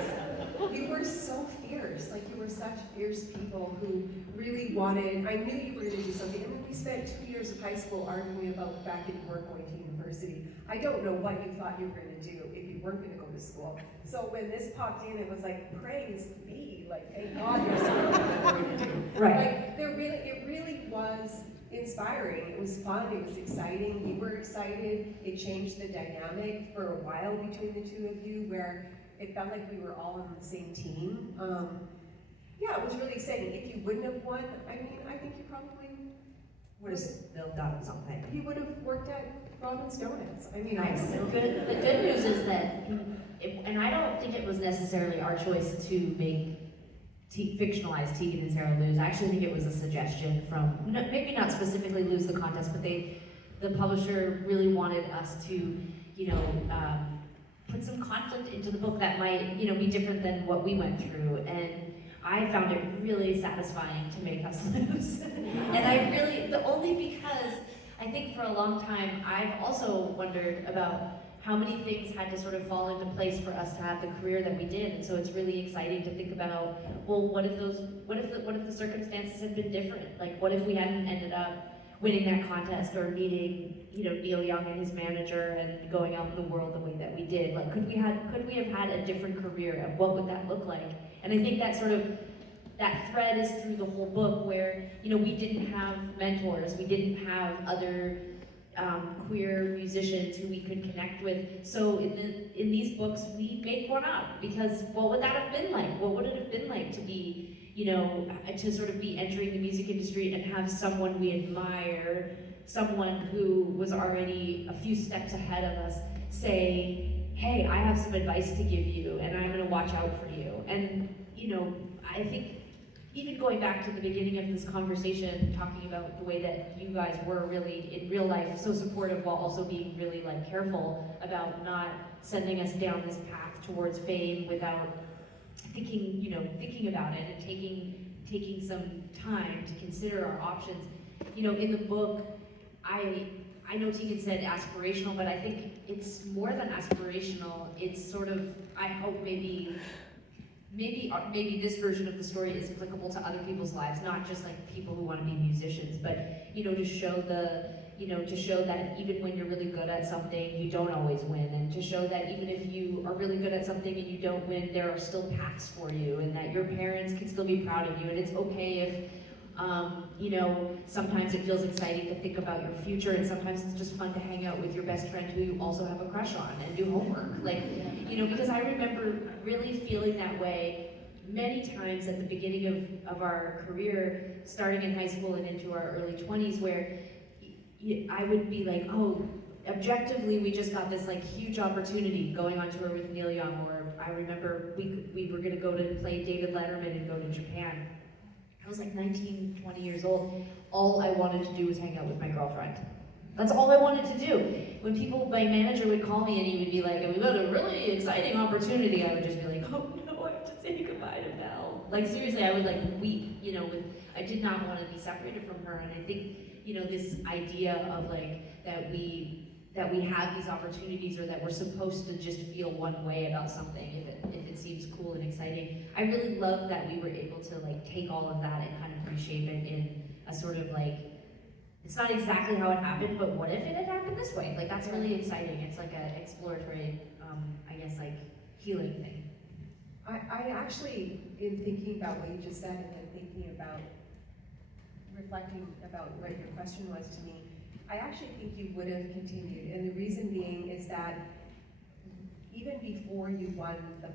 you were so fierce. Like, you were such fierce people who really wanted, I knew you were going to do something. I mean, we spent 2 years of high school arguing about the fact that you weren't going to university. I don't know what you thought you were going to do if you weren't going to go to school. So when this popped in, it was like, praise be, like, thank God you're something you're going to do. Right. Like, it really was inspiring. It was fun. It was exciting. You were excited. It changed the dynamic for a while between the two of you, where it felt like we were all on the same team. Yeah, it was really exciting. If you wouldn't have won, I mean, I think you probably Would have still done something. you would have worked at Robin's Donuts. I mean, Nice. I don't know. The good news is that, and I don't think it was necessarily our choice to make fictionalize Tegan and Sara lose. I actually think it was a suggestion from, maybe not specifically lose the contest, but the publisher really wanted us to, put some conflict into the book that might, be different than what we went through. And I found it really satisfying to make us lose. And only because I think for a long time, I've also wondered about how many things had to sort of fall into place for us to have the career that we did. And so it's really exciting to think about, well, what if the circumstances had been different? Like, what if we hadn't ended up winning that contest or meeting, Neil Young and his manager and going out in the world the way that we did? Like, could we have had a different career, and what would that look like? And I think that thread is through the whole book, where, we didn't have mentors, we didn't have other queer musicians who we could connect with. So in these books, we make one up, because what would that have been like? What would it have been like to be, to sort of be entering the music industry and have someone we admire, someone who was already a few steps ahead of us, say, hey, I have some advice to give you, and I'm gonna watch out for you. And, I think even going back to the beginning of this conversation, talking about the way that you guys were really in real life so supportive, while also being really careful about not sending us down this path towards fame without thinking about it and taking some time to consider our options. In the book, I know Tegan said aspirational, but I think it's more than aspirational. It's sort of, I hope maybe this version of the story is applicable to other people's lives, not just people who want to be musicians, but to show that even when you're really good at something, you don't always win, and to show that even if you are really good at something and you don't win, there are still paths for you, and that your parents can still be proud of you, and it's okay if sometimes it feels exciting to think about your future, and sometimes it's just fun to hang out with your best friend who you also have a crush on and do homework. Because I remember really feeling that way many times at the beginning of our career, starting in high school and into our early 20s, where I would be like, oh, objectively, we just got this huge opportunity going on tour with Neil Young, or I remember we were gonna go to play David Letterman and go to Japan. I was 19, 20 years old. All I wanted to do was hang out with my girlfriend. That's all I wanted to do. When my manager would call me and he would be like, we got a really exciting opportunity, I would just be like, oh no, I have to say goodbye to Belle. Seriously, I would weep, I did not want to be separated from her. And I think, this idea of that we have these opportunities, or that we're supposed to just feel one way about something if it seems cool and exciting. I really love that we were able to take all of that and kind of reshape it in a sort of it's not exactly how it happened, but what if it had happened this way? That's really exciting. It's an exploratory, healing thing. I actually, in thinking about what you just said, and then thinking about, reflecting about what your question was to me, I actually think you would have continued, and the reason being is that even before you won the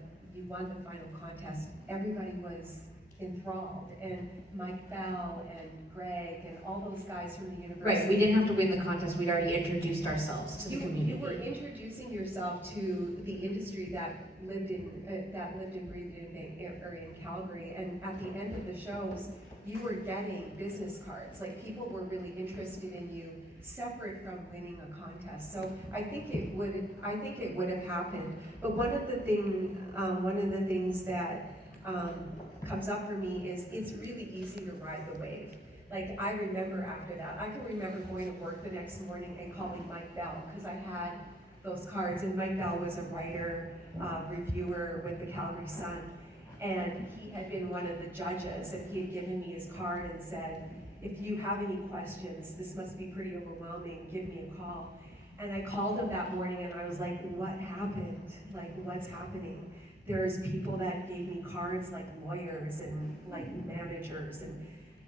final contest, everybody was enthralled, and Mike Bell and Greg and all those guys from the university. Right, we didn't have to win the contest, we'd already introduced ourselves to the community. You were introducing yourself to the industry that lived and breathed in Calgary, and at the end of the shows, you were getting business cards. Like, people were really interested in you, separate from winning a contest. So I think it would have happened. But one of the things that comes up for me is it's really easy to ride the wave. Like, I remember after that, I can remember going to work the next morning and calling Mike Bell, because I had those cards, and Mike Bell was a writer, reviewer with the Calgary Sun, and he had been one of the judges, and he had given me his card and said, if you have any questions, this must be pretty overwhelming, give me a call. And I called him that morning and I was like, what happened? Like, what's happening? There's people that gave me cards, like lawyers and like managers, and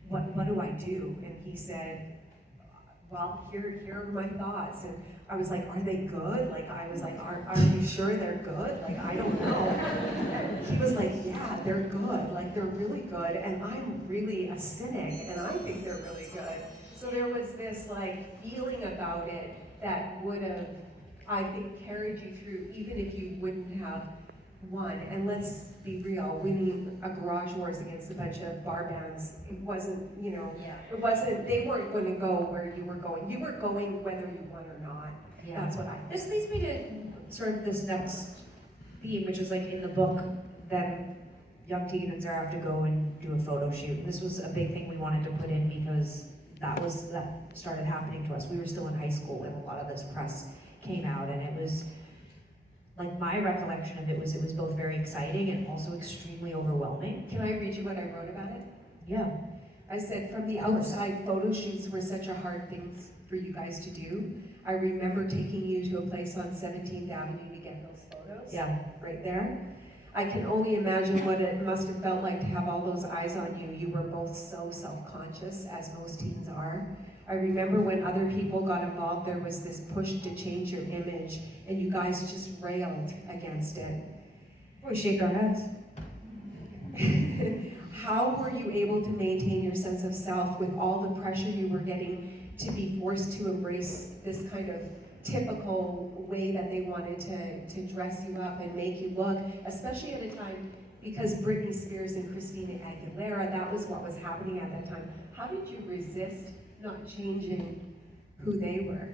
what do I do? And he said, well, here are my thoughts. And I was like, are they good? Like, I was like, are you sure they're good? Like, I don't know. He was like, yeah, they're good. Like, they're really good. And I'm really a cynic, and I think they're really good. So there was this like feeling about it that would have, I think, carried you through, even if you wouldn't have won. And let's be real, winning a Garage Wars against a bunch of bar bands, it wasn't, it wasn't, they weren't going to go where you were going. You were going whether you won or not. Yeah. That's what I This leads me to sort of this next theme, which is like in the book, then young Tegan and Sara have to go and do a photo shoot. This was a big thing we wanted to put in because that started happening to us. We were still in high school when a lot of this press came out, and it was like, my recollection of it was both very exciting and also extremely overwhelming. Can I read you what I wrote about it? Yeah. I said, from the outside, photo shoots were such a hard thing for you guys to do. I remember taking you to a place on 17th Avenue to get those photos. Yeah. Right there. I can only imagine what it must have felt like to have all those eyes on you. You were both so self-conscious, as most teens are. I remember when other people got involved, there was this push to change your image, and you guys just railed against it. We shake our heads. How were you able to maintain your sense of self with all the pressure you were getting to be forced to embrace this kind of typical way that they wanted to dress you up and make you look, especially at a time, because Britney Spears and Christina Aguilera, that was what was happening at that time. How did you resist not changing who they were?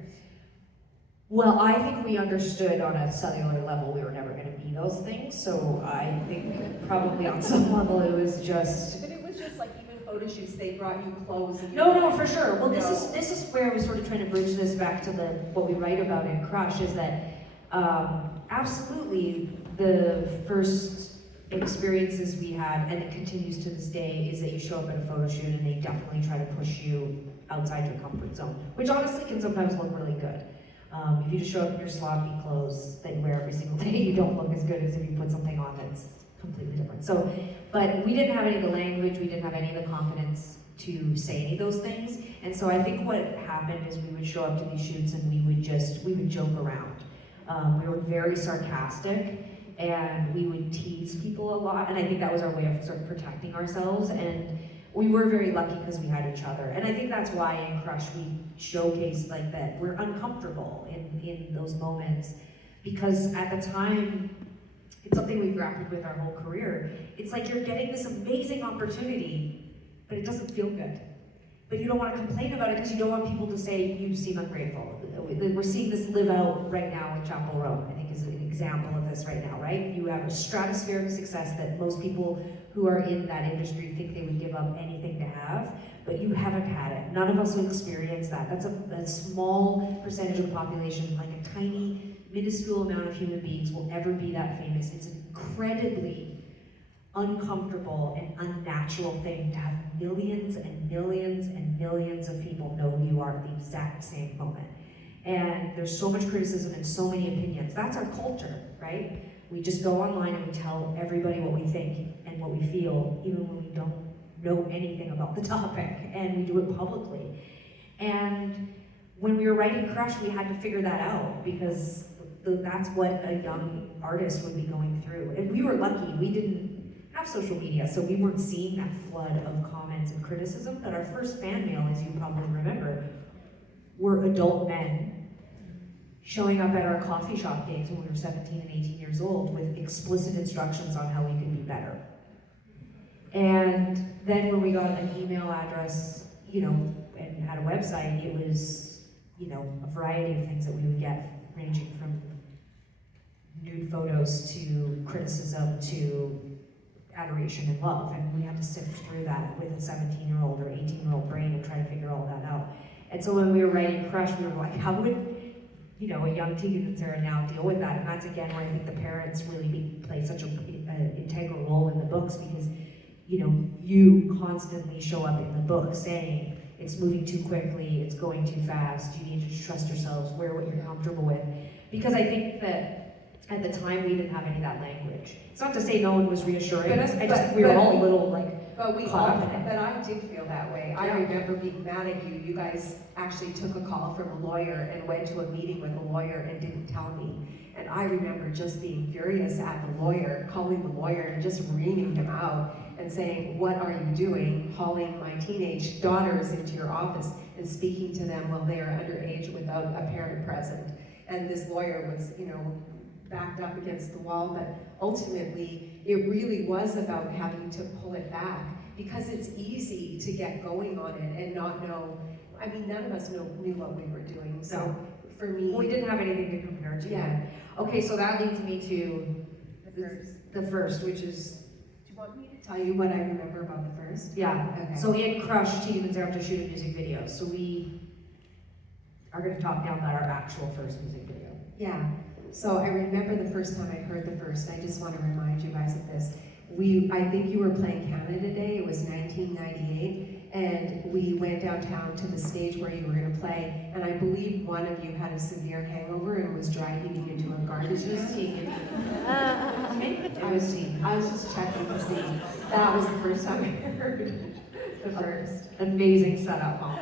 Well, I think we understood on a cellular level we were never going to be those things, so I think probably on some level it was just... But it was just like, even photo shoots, they brought you clothes. And No, for sure. Well, this is where we're sort of trying to bridge this back to what we write about in Crush, is that absolutely the first experiences we had, and it continues to this day, is that you show up at a photo shoot and they definitely try to push you outside your comfort zone, which honestly can sometimes look really good. If you just show up in your sloppy clothes that you wear every single day, you don't look as good as if you put something on that's completely different. So, but we didn't have any of the language, we didn't have any of the confidence to say any of those things. And so I think what happened is we would show up to these shoots and we would joke around. We were very sarcastic and we would tease people a lot. And I think that was our way of sort of protecting ourselves. And we were very lucky because we had each other. And I think that's why in Crush we showcase like that. We're uncomfortable in those moments because at the time, it's something we've grappled with our whole career. It's like you're getting this amazing opportunity, but it doesn't feel good. But you don't want to complain about it because you don't want people to say you seem ungrateful. We're seeing this live out right now with Chapel Row, I think is an example of this right now, right? You have a stratospheric success that most people who are in that industry think they would give up anything to have, but you haven't had it. None of us will experience that. That's a small percentage of the population, like a tiny, minuscule amount of human beings will ever be that famous. It's incredibly uncomfortable and unnatural thing to have millions and millions and millions of people know who you are at the exact same moment. And there's so much criticism and so many opinions. That's our culture, right? We just go online and we tell everybody what we think and what we feel, even when we don't know anything about the topic, and we do it publicly. And when we were writing Crush, we had to figure that out because that's what a young artist would be going through. And we were lucky. We didn't have have social media, so we weren't seeing that flood of comments and criticism. But our first fan mail, as you probably remember, were adult men showing up at our coffee shop days when we were 17 and 18 years old with explicit instructions on how we could be better. And then when we got an email address, you know, and had a website, it was, you know, a variety of things that we would get, ranging from nude photos to criticism to adoration and love. And we had to sift through that with a 17-year-old or 18-year-old brain and try to figure all that out. And so when we were writing Crush, we were like, how would, you know, a young Tegan and Sara now deal with that? And that's again where I think the parents really play such an integral role in the books, because, you know, you constantly show up in the book saying, it's moving too quickly, it's going too fast, you need to trust yourselves, wear what you're comfortable with. Because I think that at the time we didn't have any of that language. It's not to say no one was reassuring us, we were all a little like, But we caught all, up in it. but I did feel that way. I remember being mad at you. You guys actually took a call from a lawyer and went to a meeting with a lawyer and didn't tell me. And I remember just being furious at the lawyer, calling the lawyer and just reaming him out and saying, what are you doing, hauling my teenage daughters into your office and speaking to them while they are underage without a parent present? And this lawyer was, you know, backed up against the wall, but ultimately it really was about having to pull it back, because it's easy to get going on it and not know. I mean, none of us knew what we were doing. So for me, we didn't have anything to compare to. Yeah. Okay, so that leads me to the first, which is, do you want me to tell you what I remember about the first? yeah. Okay. So in Crush, Tegan and Sara have to shoot a music video. So we are going to talk down about our actual first music video. Yeah. So I remember the first time I heard the first. I just want to remind you guys of this. I think you were playing Canada Day. It was 1998, and we went downtown to the stage where you were going to play. And I believe one of you had a severe hangover and was dragging you to a garbage disposal. I was just checking to see. That was the first time I heard the first. Amazing setup, Mom.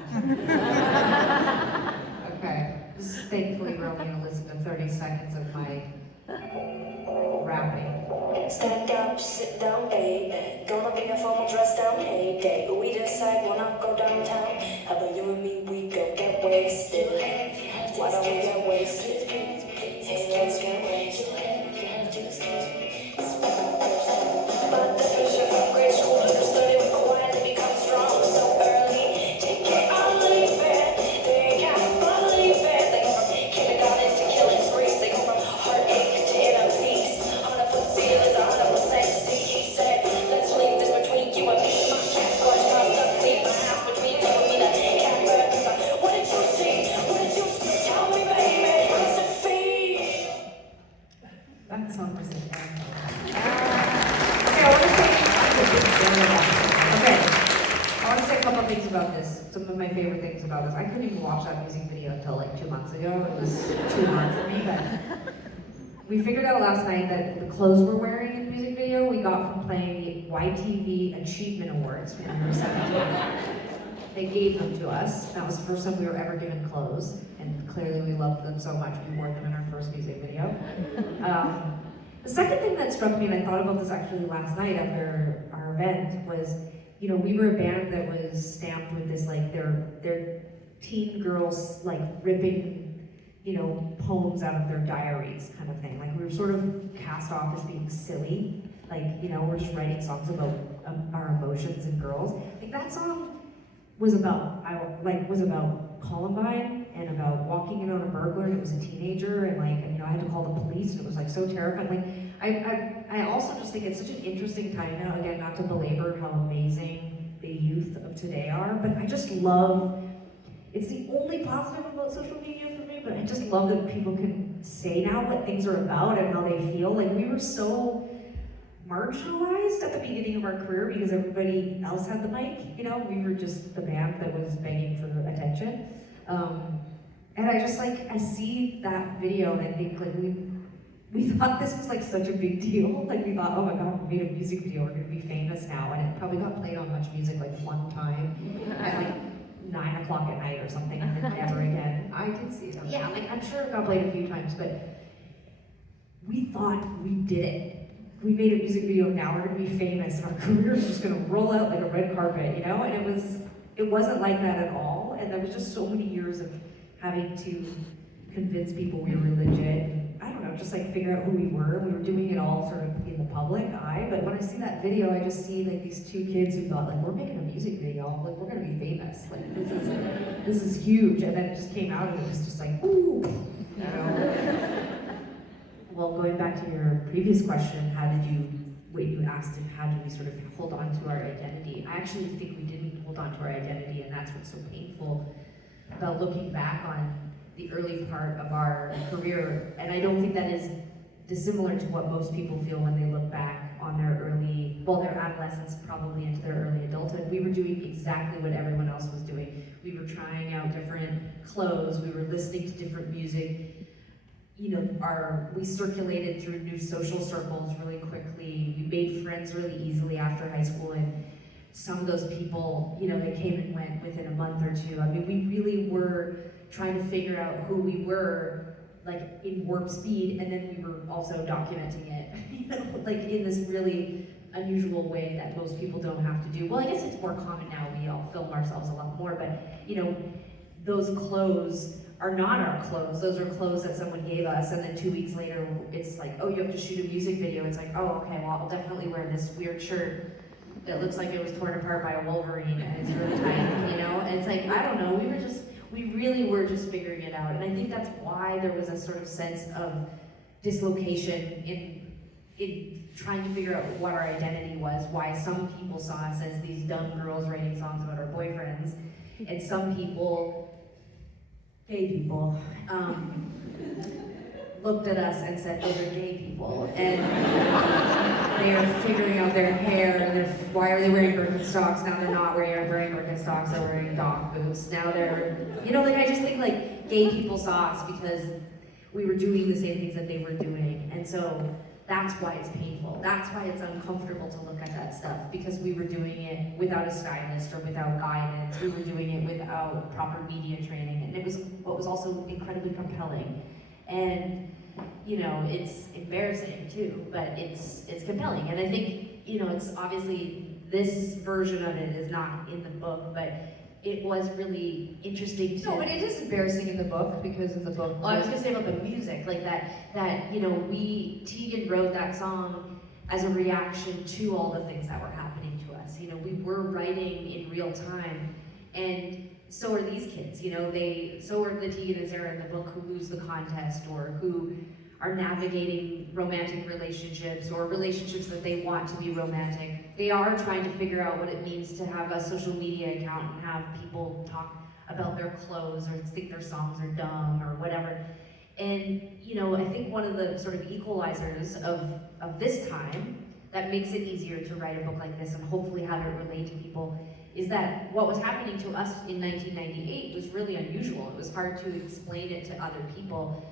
Okay. This is thankfully we're only going to listen to 30 seconds of my rapping. Stand up, sit down, baby. Gonna be a formal dress down, hey day. We decide we'll not go downtown. How about you and me, we go get wasted? Why don't we get wasted? Hey, let's get wasted. But the fisher from grade school understood it would quietly become strong so early. They can't believe it. They can't believe it. They go from kindergarten to killing spree. They go from heartache to inner peace. 100% feel is 100% see. He said, let's leave this between you and me. My cat scratched my stuff, leave my house between you and me. That cat bird. What did you see? What did you see? Tell me, baby, how does it feel? That song was an anthem. Okay, I want to say a couple things about this. Some of my favorite things about this. I couldn't even watch that music video until like 2 months ago. It was too hard for me, but we figured out last night that the clothes we're wearing in the music video we got from playing the YTV Achievement Awards when we were 17. They gave them to us. That was the first time we were ever given clothes, and clearly we loved them so much we wore them in our first music video. The second thing that struck me, and I thought about this actually last night after our event, was, you know, we were a band that was stamped with this, like, they're teen girls, like, ripping, you know, poems out of their diaries kind of thing. Like, we were sort of cast off as being silly. Like, you know, we're just writing songs about our emotions and girls. Like, that song was about Columbine and about walking in on a burglar, and it was a teenager, and like, you know, I had to call the police, and it was like so terrifying. Like, I also just think it's such an interesting time now, again, not to belabor how amazing the youth of today are, but I just love, it's the only positive about social media for me, but I just love that people can say now what things are about and how they feel. Like, we were so marginalized at the beginning of our career because everybody else had the mic, you know, we were just the band that was begging for attention. And I just like, I see that video and I think like we thought this was like such a big deal. Like we thought, oh my God, we made a music video, we're gonna be famous now. And it probably got played on Much Music like one time at like 9 o'clock at night or something, and then never again. I did see it. Yeah, like I'm sure it got played a few times, but we thought we did it. we made a music video, now we're gonna be famous, and our career is just gonna roll out like a red carpet, you know? And it wasn't like that at all, and there was just so many years of having to convince people we were legit. I don't know, just like figure out who we were. We were doing it all sort of in the public eye, but when I see that video, I just see like these two kids who thought like, we're making a music video, like we're gonna be famous, like this is huge, and then it just came out and it was just like, ooh, you know? Well, going back to your previous question, what you asked and how did we sort of hold on to our identity? I actually think we didn't hold on to our identity, and that's what's so painful about looking back on the early part of our career. And I don't think that is dissimilar to what most people feel when they look back on their adolescence, probably into their early adulthood. We were doing exactly what everyone else was doing. We were trying out different clothes, we were listening to different music. You know, we circulated through new social circles really quickly. We made friends really easily after high school, and some of those people, you know, they came and went within a month or two. I mean, we really were trying to figure out who we were, like in warp speed, and then we were also documenting it, you know, like in this really unusual way that most people don't have to do. Well, I guess it's more common now. We all film ourselves a lot more, but you know, those clothes are not our clothes. Those are clothes that someone gave us, and then 2 weeks later, it's like, oh, you have to shoot a music video. It's like, oh, okay, well, I'll definitely wear this weird shirt that looks like it was torn apart by a Wolverine, and it's really tight, you know? And it's like, I don't know, we really were just figuring it out. And I think that's why there was a sort of sense of dislocation in trying to figure out what our identity was, why some people saw us as these dumb girls writing songs about our boyfriends, and some people, gay people, looked at us and said, those are gay people, and they are figuring out their hair, and why are they wearing Birkenstocks? Now they're not wearing Birkenstocks, they're wearing dog boots. Now they're, you know, like I just think like gay people saw us because we were doing the same things that they were doing, and so that's why it's painful. That's why it's uncomfortable to look at that stuff, because we were doing it without a stylist or without guidance. We were doing it without proper media training, and it was what was also incredibly compelling. And you know, it's embarrassing too, but it's compelling. And I think, you know, it's obviously this version of it is not in the book, but it was really interesting to. No, but it is embarrassing in the book because of the book. Well, I was gonna say about the music, like that you know, Tegan wrote that song as a reaction to all the things that were happening to us. You know, we were writing in real time, and so are these kids, you know, so are the Tegan and Sara in the book who lose the contest, or who are navigating romantic relationships, or relationships that they want to be romantic. They are trying to figure out what it means to have a social media account and have people talk about their clothes or think their songs are dumb or whatever. And, you know, I think one of the sort of equalizers of this time that makes it easier to write a book like this and hopefully have it relate to people is that what was happening to us in 1998 was really unusual. It was hard to explain it to other people.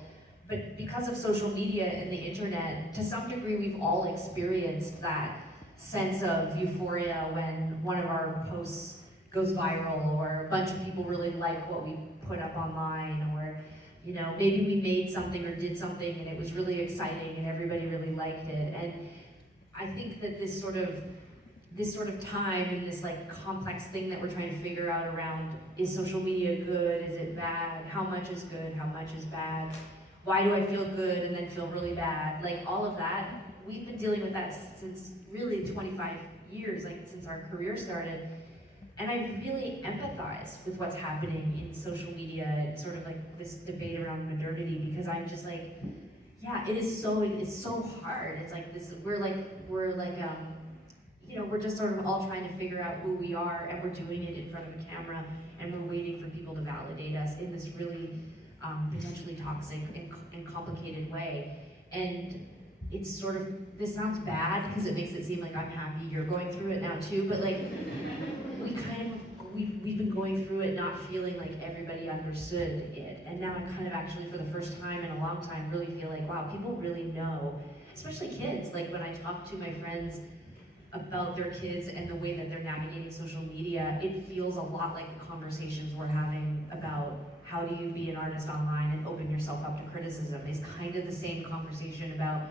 But because of social media and the internet, to some degree we've all experienced that sense of euphoria when one of our posts goes viral, or a bunch of people really like what we put up online, or you know, maybe we made something or did something and it was really exciting and everybody really liked it. And I think that this sort of time and this like complex thing that we're trying to figure out around, is social media good, is it bad, how much is good, how much is bad, why do I feel good and then feel really bad, like all of that, we've been dealing with that since really 25 years, like since our career started. And I really empathize with what's happening in social media and sort of like this debate around modernity, because I'm just like, yeah, it's so hard. It's like this, we're you know, we're just sort of all trying to figure out who we are, and we're doing it in front of a camera, and we're waiting for people to validate us in this really potentially toxic and complicated way. And it's sort of, this sounds bad because it makes it seem like I'm happy you're going through it now too, but like, we've been going through it not feeling like everybody understood it. And now I'm kind of actually, for the first time in a long time, really feel like, wow, people really know, especially kids. Like when I talk to my friends about their kids and the way that they're navigating social media, it feels a lot like the conversations we're having about how do you be an artist online and open yourself up to criticism. It's kind of the same conversation about,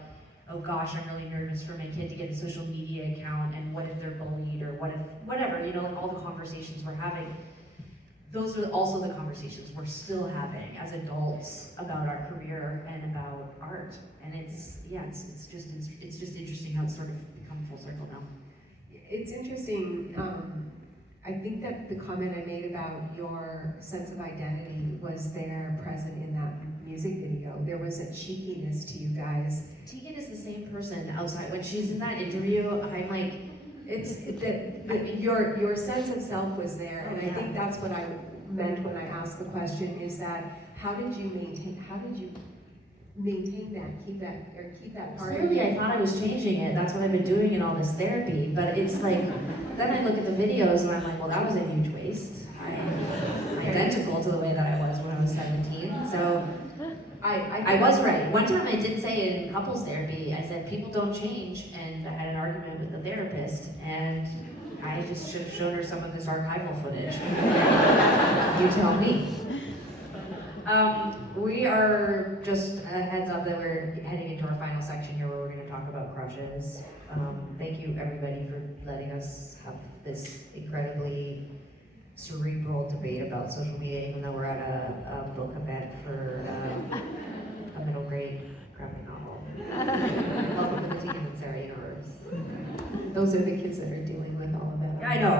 oh gosh, I'm really nervous for my kid to get a social media account, and what if they're bullied, or what if, whatever, you know, like all the conversations we're having. Those are also the conversations we're still having as adults about our career and about art. And it's just interesting how it's sort of become full circle now. It's interesting. I think that the comment I made about your sense of identity was there present in that music video. There was a cheekiness to you guys. Tegan is the same person outside. When she's in that interview, I'm like, Your sense of self was there, and I think that's what I meant when I asked the question, is that how did you maintain that, keep that part of clearly you? I thought I was changing it. That's what I've been doing in all this therapy. But it's like, then I look at the videos and I'm like, well, that was a huge waste. I'm identical to the way that I was when I was 17. So I was right. One time I did say in couples therapy, I said, people don't change. And I had an argument with the therapist, and I just should have shown her some of this archival footage. You tell me. We are just a heads up that we're heading into our final section here where we're going to talk about crushes. Thank you everybody for letting us have this incredibly cerebral debate about social media, even though we're at a book event for a middle grade graphic novel. Welcome to the Tegan and Sara universe. Those are the kids that are dealing with all of that. I know.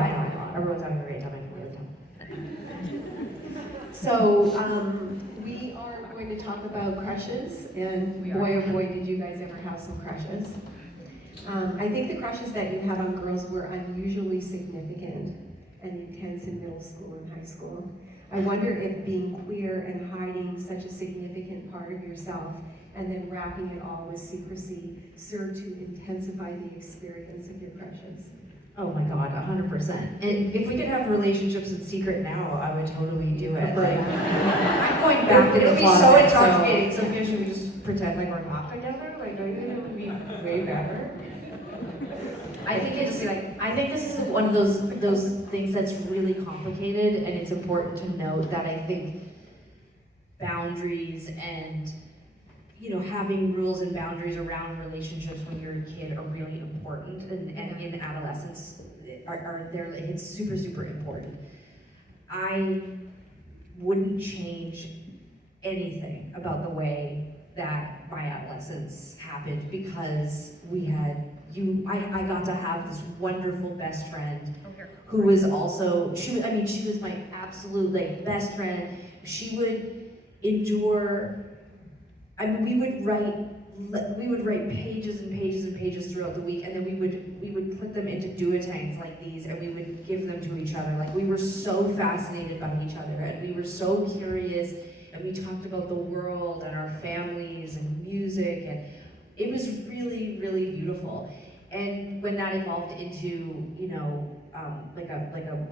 Everyone's having a great time. So, we are going to talk about crushes, and boy oh boy did you guys ever have some crushes. I think the crushes that you had on girls were unusually significant and intense in middle school and high school. I wonder if being queer and hiding such a significant part of yourself and then wrapping it all with secrecy served to intensify the experience of your crushes. Oh my God, 100%. And if we could have relationships in secret now, I would totally do it. Like, I'm going back to the closet. It'll be so intoxicating. Sophia, should we just pretend like we're not together? Like, don't you think it would be way better? I think this is one of those things that's really complicated, and it's important to note that I think boundaries and, you know, having rules and boundaries around relationships when you're a kid are really important, and in adolescence it's super, super important. I wouldn't change anything about the way that my adolescence happened, because I got to have this wonderful best friend who was also, she was my absolute best friend. She would endure, we would write pages and pages and pages throughout the week, and then we would put them into duotangs like these, and we would give them to each other. Like, we were so fascinated by each other, and we were so curious, and we talked about the world and our families and music, and it was really, really beautiful. And when that evolved into, you know, we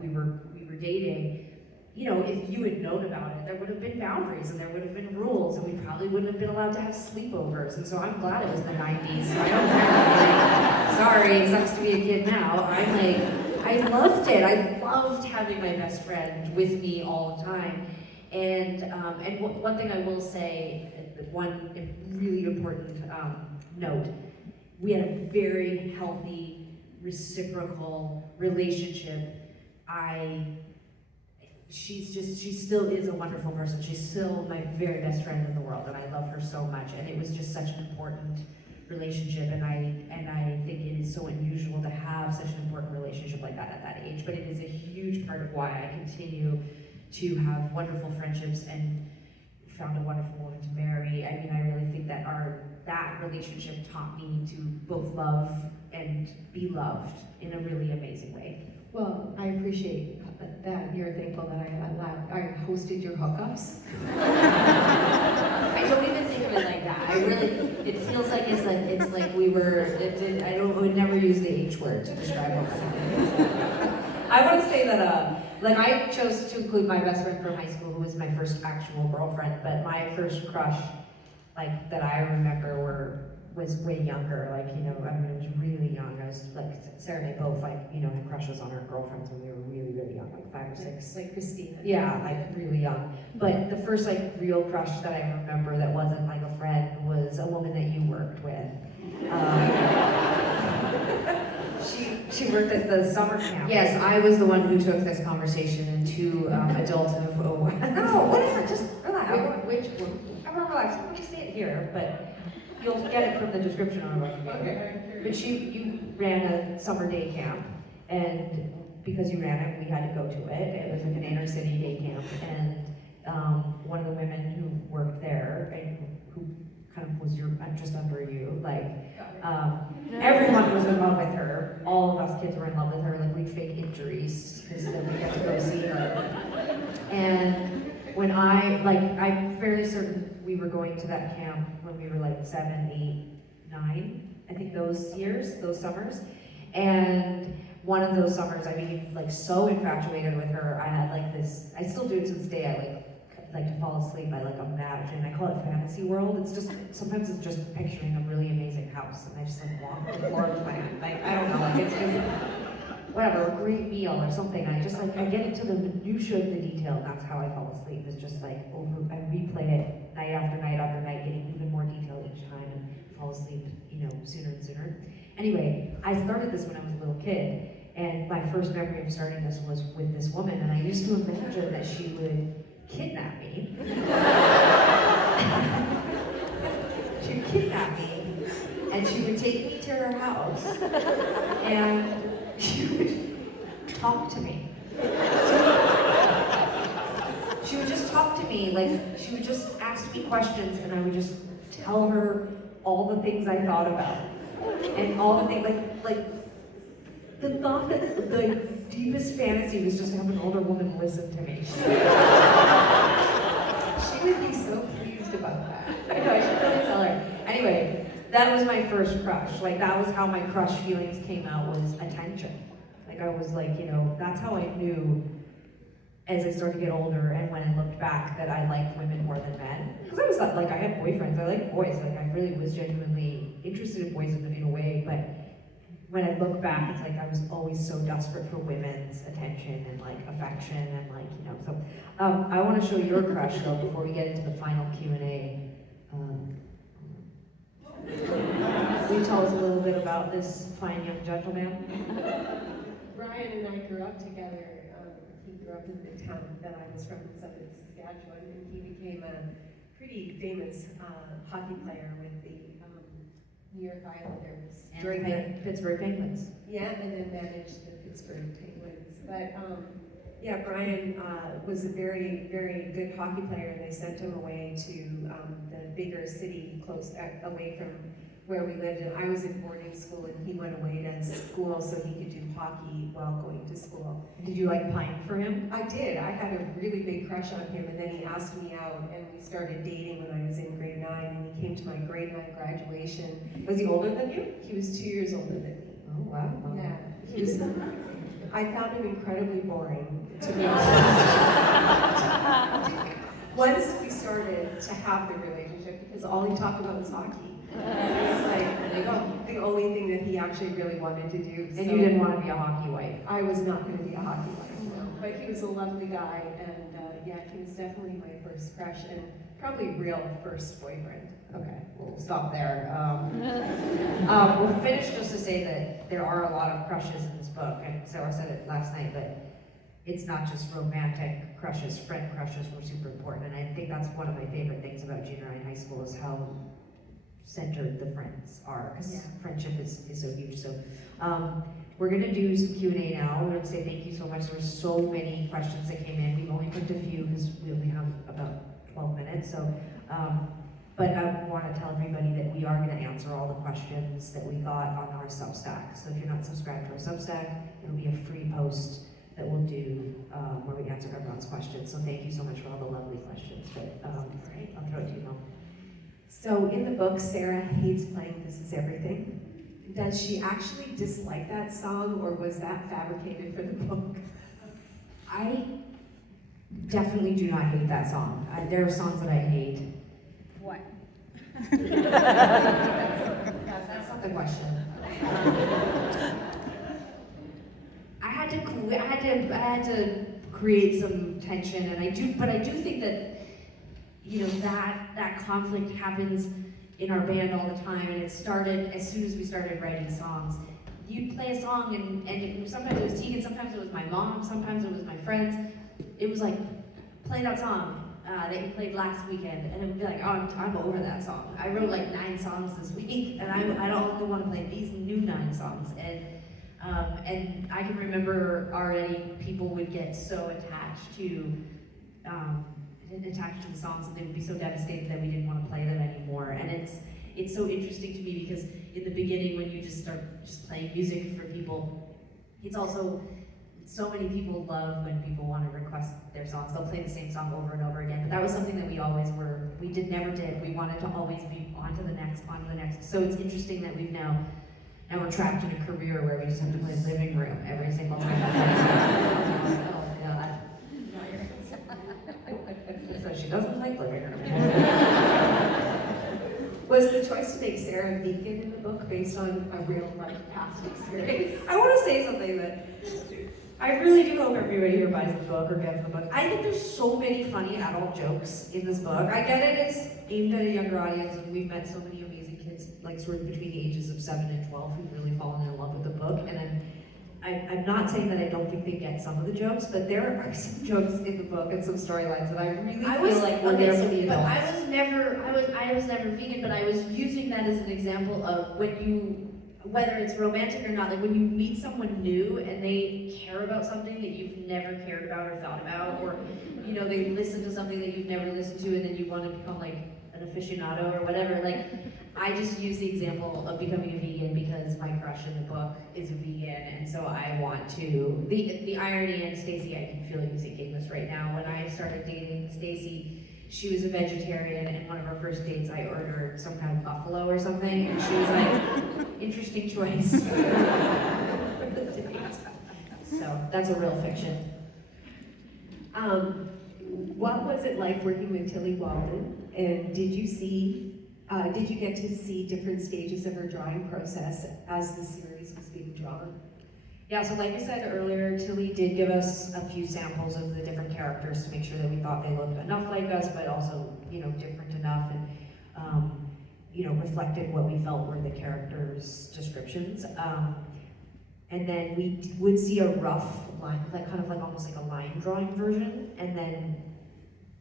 were dating, you know, if you had known about it, there would have been boundaries and there would have been rules, and we probably wouldn't have been allowed to have sleepovers. And so I'm glad it was the 90s. So I don't care. Sorry, it sucks to be a kid now. I loved it. I loved having my best friend with me all the time. And one thing I will say, one really important note, we had a very healthy, reciprocal relationship. She still is a wonderful person. She's still my very best friend in the world, and I love her so much. And it was just such an important relationship, and I think it is so unusual to have such an important relationship like that at that age. But it is a huge part of why I continue to have wonderful friendships and found a wonderful woman to marry. I mean, I really think that that relationship taught me to both love and be loved in a really amazing way. Well, I appreciate that you're thankful that I hosted your hookups. I don't even think of it like that. It feels like it's like we were. I would never use the H word to describe what was happening. I want to say that I chose to include my best friend from high school, who was my first actual girlfriend, but my first crush, that I remember was way younger. It was really young. I was Sarah and I both had crushes on our girlfriends when we were really, really young, 5 or 6. Like Christina. Yeah, really young. But the first real crush that I remember that wasn't a friend was a woman that you worked with. She worked at the summer camp. Yes, I was the one who took this conversation into adults of No, whatever, just relax. Which one? Relax, I'm gonna say it here, but you'll get it from the description on our website. Okay. But you ran a summer day camp, and because you ran it, we had to go to it. It was like an inner city day camp, and one of the women who worked there, and who kind of was just under you, like, everyone was in love with her. All of us kids were in love with her, like we fake injuries, because then we got to go see her. And when I'm fairly certain we were going to that camp when we were like 7, 8, 9, I think those years, those summers. And one of those summers I became like so infatuated with her. I had like this, I still do it to this day, I like to fall asleep, I like imagine, I call it fantasy world. It's just, sometimes it's just picturing a really amazing house and I just like walk on the floor with my hand. Like, I don't know, like it's whatever, a great meal or something. I just like, I get into the minutia of the detail, and that's how I fall asleep. It's just like I replay it night after night after night, getting even more detail each time and fall asleep, sooner and sooner. Anyway, I started this when I was a little kid, and my first memory of starting this was with this woman, and I used to imagine that she would kidnap me. She would kidnap me, and she would take me to her house, and she would talk to me. She would just talk to me, like, she would just ask me questions, and I would just tell her all the things I thought about. And all the things, like, the thought that the deepest fantasy was just to have an older woman listen to me. She would be so pleased about that. I know, I should really tell her. Anyway, that was my first crush. Like, that was how my crush feelings came out, was attention. Like, I was like, that's how I knew as I started to get older and when I looked back that I liked women more than men. Because I was like, I had boyfriends, I liked boys. Like, I really was genuinely interested in boys in a way, but when I look back, it's like I was always so desperate for women's attention and like affection and like, so I want to show your crush though before we get into the final Q&A. Will you tell us a little bit about this fine young gentleman? Brian and I grew up together. He grew up in the town that I was from in southern Saskatchewan, and he became a pretty famous hockey player with the New York Islanders. During the Pittsburgh Penguins. Yeah, and then managed the Pittsburgh Penguins. But yeah, Brian was a very, very good hockey player, and they sent him away to the bigger city close away from where we lived. And I was in boarding school, and he went away to school so he could do hockey while going to school. Did you like pine for him? I did. I had a really big crush on him, and then he asked me out, and we started dating when I was in grade 9, and he came to my grade 9 graduation. Was he older than you? He was 2 years older than me. Oh, wow. Yeah, he was. I found him incredibly boring, to be honest. Once we started to have the relationship, because all he talked about was hockey. It was like the only thing that he actually really wanted to do. And you didn't want to be a hockey wife? I was not going to be a hockey wife, no. But he was a lovely guy, and yeah, he was definitely my first crush and probably real first boyfriend. Okay, we'll stop there. We'll finish just to say that there are a lot of crushes in this book, and Sarah said it last night, but it's not just romantic crushes, friend crushes were super important, and I think that's one of my favorite things about junior high and high school is how centered the friends are, because friendship is so huge. So we're going to do some Q&A now. We're going to say thank you so much. There were so many questions that came in. We've only picked a few because we only have about 12 minutes. So, but I want to tell everybody that we are going to answer all the questions that we got on our Substack. So if you're not subscribed to our Substack, it'll be a free post that we'll do where we answer everyone's questions. So thank you so much for all the lovely questions. But I'll throw it to you, Mel. So in the book, Sarah hates playing This Is Everything. Does she actually dislike that song, or was that fabricated for the book? I definitely do not hate that song. There are songs that I hate. What? That's not the question. I had to create some tension, and I do think that that conflict happens in our band all the time, and it started as soon as we started writing songs. You'd play a song, and sometimes it was Tegan, sometimes it was my mom, sometimes it was my friends. It was like, play that song that you played last weekend, and it would be like, oh, I'm over that song. I wrote like 9 songs this week, and I don't only want to play these new 9 songs. And I can remember already people would get so attached to the songs, and they would be so devastated that we didn't want to play them anymore. And it's so interesting to me because in the beginning, when you just start playing music for people, it's also, so many people love when people want to request their songs. They'll play the same song over and over again, but that was something that we never did. We wanted to always be on to the next. So it's interesting that now we're trapped in a career where we just have to play Living Room every single time. Oh God. So she doesn't like Living Room. Was the choice to make Sara vegan in the book based on a real life past experience? I want to say something that I really do hope everybody here buys the book or gets the book. I think there's so many funny adult jokes in this book. I get it, it's aimed at a younger audience, and we've met so many amazing kids, like sort of between the ages of 7 and 12 who've really fallen in love with the book. And I'm not saying that I don't think they get some of the jokes, but there are some jokes in the book and some storylines that I really feel like were there for the adults. But I was never vegan, but I was using that as an example of whether it's romantic or not, like when you meet someone new and they care about something that you've never cared about or thought about, or they listen to something that you've never listened to, and then you want to become like an aficionado or whatever. Like, I just use the example of becoming a vegan because my crush in the book is a vegan, and so I want to. The irony, and Stacey, I can feel you thinking this right now. When I started dating Stacey, she was a vegetarian, and one of our first dates, I ordered some kind of buffalo or something, and she was like, interesting choice. So that's a real fiction. What was it like working with Tilly Walden? And did you get to see different stages of her drawing process as the series was being drawn? Yeah, so like I said earlier, Tilly did give us a few samples of the different characters to make sure that we thought they looked enough like us, but also, different enough, and reflected what we felt were the characters' descriptions. And then we would see a rough line, almost like a line drawing version, and then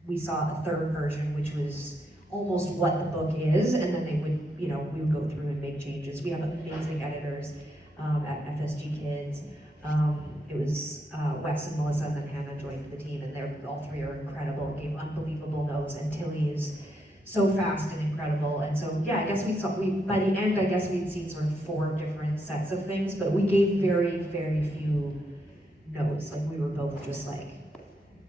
we saw a third version, which was almost what the book is, and then they would, we would go through and make changes. We have amazing editors at FSG Kids. It was Wes and Melissa, and then Hannah joined the team, and all 3 are incredible, gave unbelievable notes, and Tilly is so fast and incredible. And so, yeah, I guess by the end, I guess we'd seen sort of 4 different sets of things, but we gave very, very few notes. Like, we were both just like,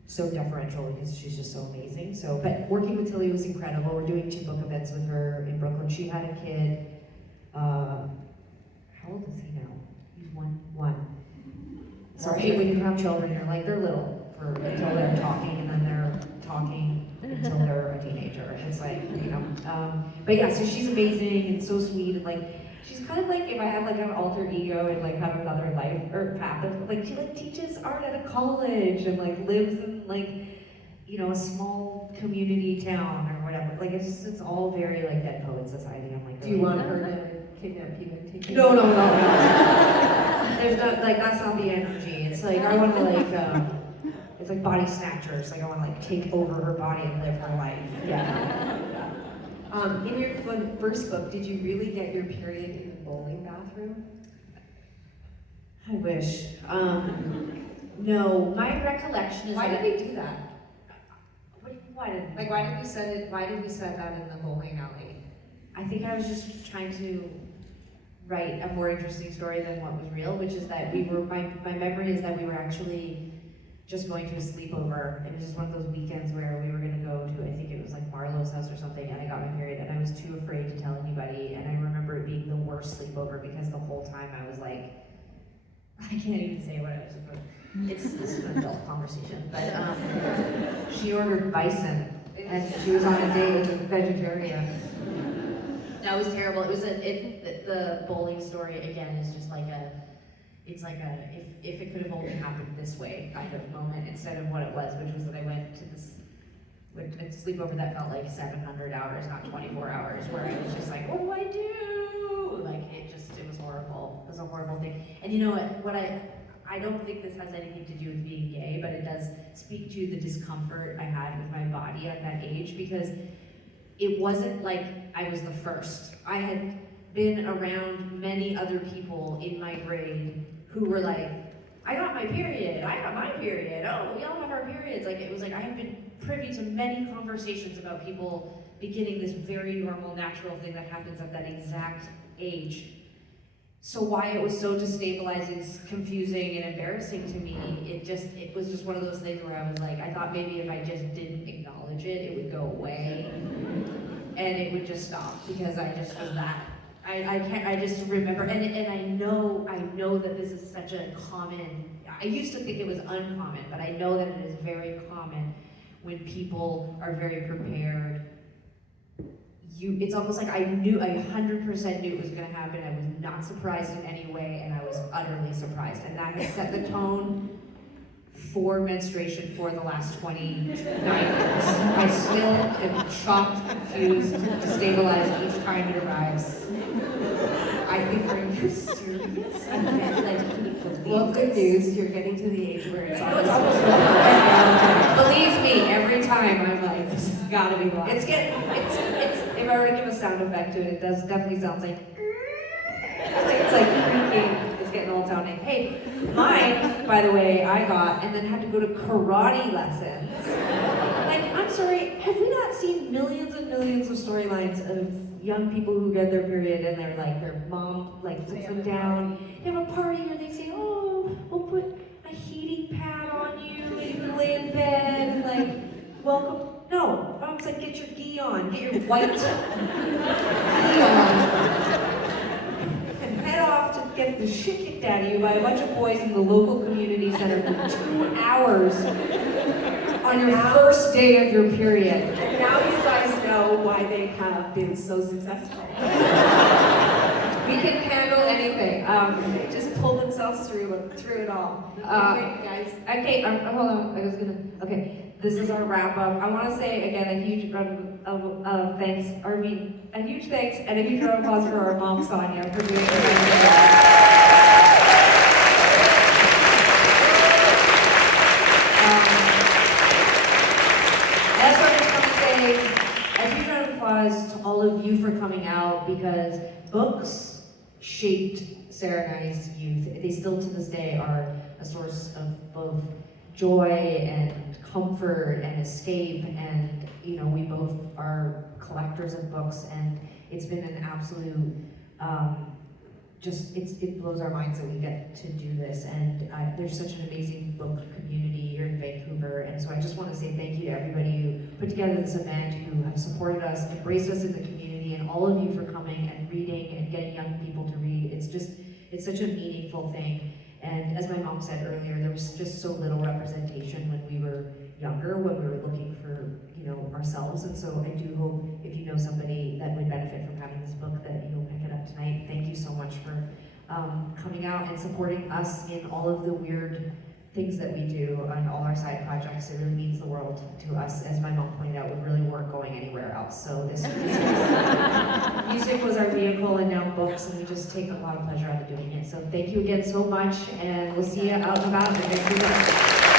so deferential because she's just so amazing. So, but working with Tilly was incredible. We're doing 2 book events with her in Brooklyn. She had a kid, how old is he now? He's one. Sorry, when you have children, you're like, they're little until they're talking, and then they're talking until they're a teenager. It's like, but yeah, so she's amazing and so sweet, and like, she's kind of like if I had like an alter ego and like have another life or path. Like, she like teaches art at a college and like lives in like, a small community town or whatever. Like, it's all very like Dead Poet Society. I'm like, Do you want her to kidnap you and take you? No. There's not, like, that's not the energy. It's like, I want to like, it's like Body Snatchers. Like, I want to like take over her body and live her life. Yeah. In your first book, did you really get your period in the bowling bathroom? I wish. No, my recollection is Why that. did they do that? Why did? Like, why did we set it? Why did we set that in the bowling alley? I think I was just trying to write a more interesting story than what was real, which is that my memory is that we were actually just going to a sleepover. It was just one of those weekends where we were going to go to, I think it was like Marlowe's house or something, and I got my period, and I was too afraid to tell anybody, and I remember it being the worst sleepover because the whole time I was like, I can't even say what I was supposed to. This is an adult conversation, but she ordered bison, and she was on a date with a vegetarian. That was terrible. It was the bowling story again is just like if it could have only happened this way kind of moment instead of what it was, which was that I went to this a sleepover that felt like 700 hours, not 24 hours, where I was just like, what do I do? Like, it was horrible. It was a horrible thing. And you know what I don't think this has anything to do with being gay, but it does speak to the discomfort I had with my body at that age, because it wasn't like I was the first. I had been around many other people in my grade who were like, I got my period, oh, we all have our periods. Like, it was like I had been privy to many conversations about people beginning this very normal, natural thing that happens at that exact age. So why it was so destabilizing, confusing, and embarrassing to me, it was just one of those things where I was like, I thought maybe if I just didn't acknowledge it, it would go away, and it would just stop, because I just was that. I just remember, and I know that this is such a common, I used to think it was uncommon, but I know that it is very common when people are very prepared. It's almost like I 100% knew it was gonna happen. I was not surprised in any way, and I was utterly surprised. And that has set the tone for menstruation for the last 29 years. I still am shocked, confused, destabilized each time it arrives. I think, are you serious? I can't believe Well, good this. news, you're getting to the age where it's I know, it's almost almost over. Believe me, every time I'm like, this has gotta be wrong. It's if I were to give a sound effect to it, it does definitely sounds like, it's like creaking, it's getting old sounding. Hey, mine, by the way, I got, and then had to go to karate lessons. Like, I'm sorry, have we not seen millions and millions of storylines of young people who get their period and they're like, their mom like sits them down, they have a party where they say, oh, we'll put a heating pad on you and you can lay in bed and like, welcome. No, mom's like, get your gi on, get your white gi on, and head off to get the shit kicked out of you by a bunch of boys in the local community center for 2 hours on your first day of your period. And now you guys know why they have been so successful. We can handle anything. They just pulled themselves through it all. Great, guys. Okay, hold on. Okay, this is our wrap up. I want to say again a huge round of thanks, a huge thanks and a huge round of applause for our mom Sonia for doing this. A huge round of applause to all of you for coming out, because books shaped Sara and I's youth. They still to this day are a source of both joy and comfort and escape, and you know, we both are collectors of books, and it's been an absolute it blows our minds that we get to do this, and there's such an amazing book community here in Vancouver, and so I just want to say thank you to everybody who put together this event, who have supported us, embraced us in the community, and all of you for coming and reading and getting young people to read. It's such a meaningful thing, and as my mom said earlier, there was just so little representation when we were younger, when we were looking for, you know, ourselves, and so I do hope if you know somebody that would benefit from having this book that you'll pick it up tonight. Thank you so much for coming out and supporting us in all of the weird things that we do on all our side projects. It really means the world to us. As my mom pointed out, we really weren't going anywhere else. So this music was our vehicle, and now books, and we just take a lot of pleasure out of doing it. So thank you again so much, and we'll see you out and about in Vancouver.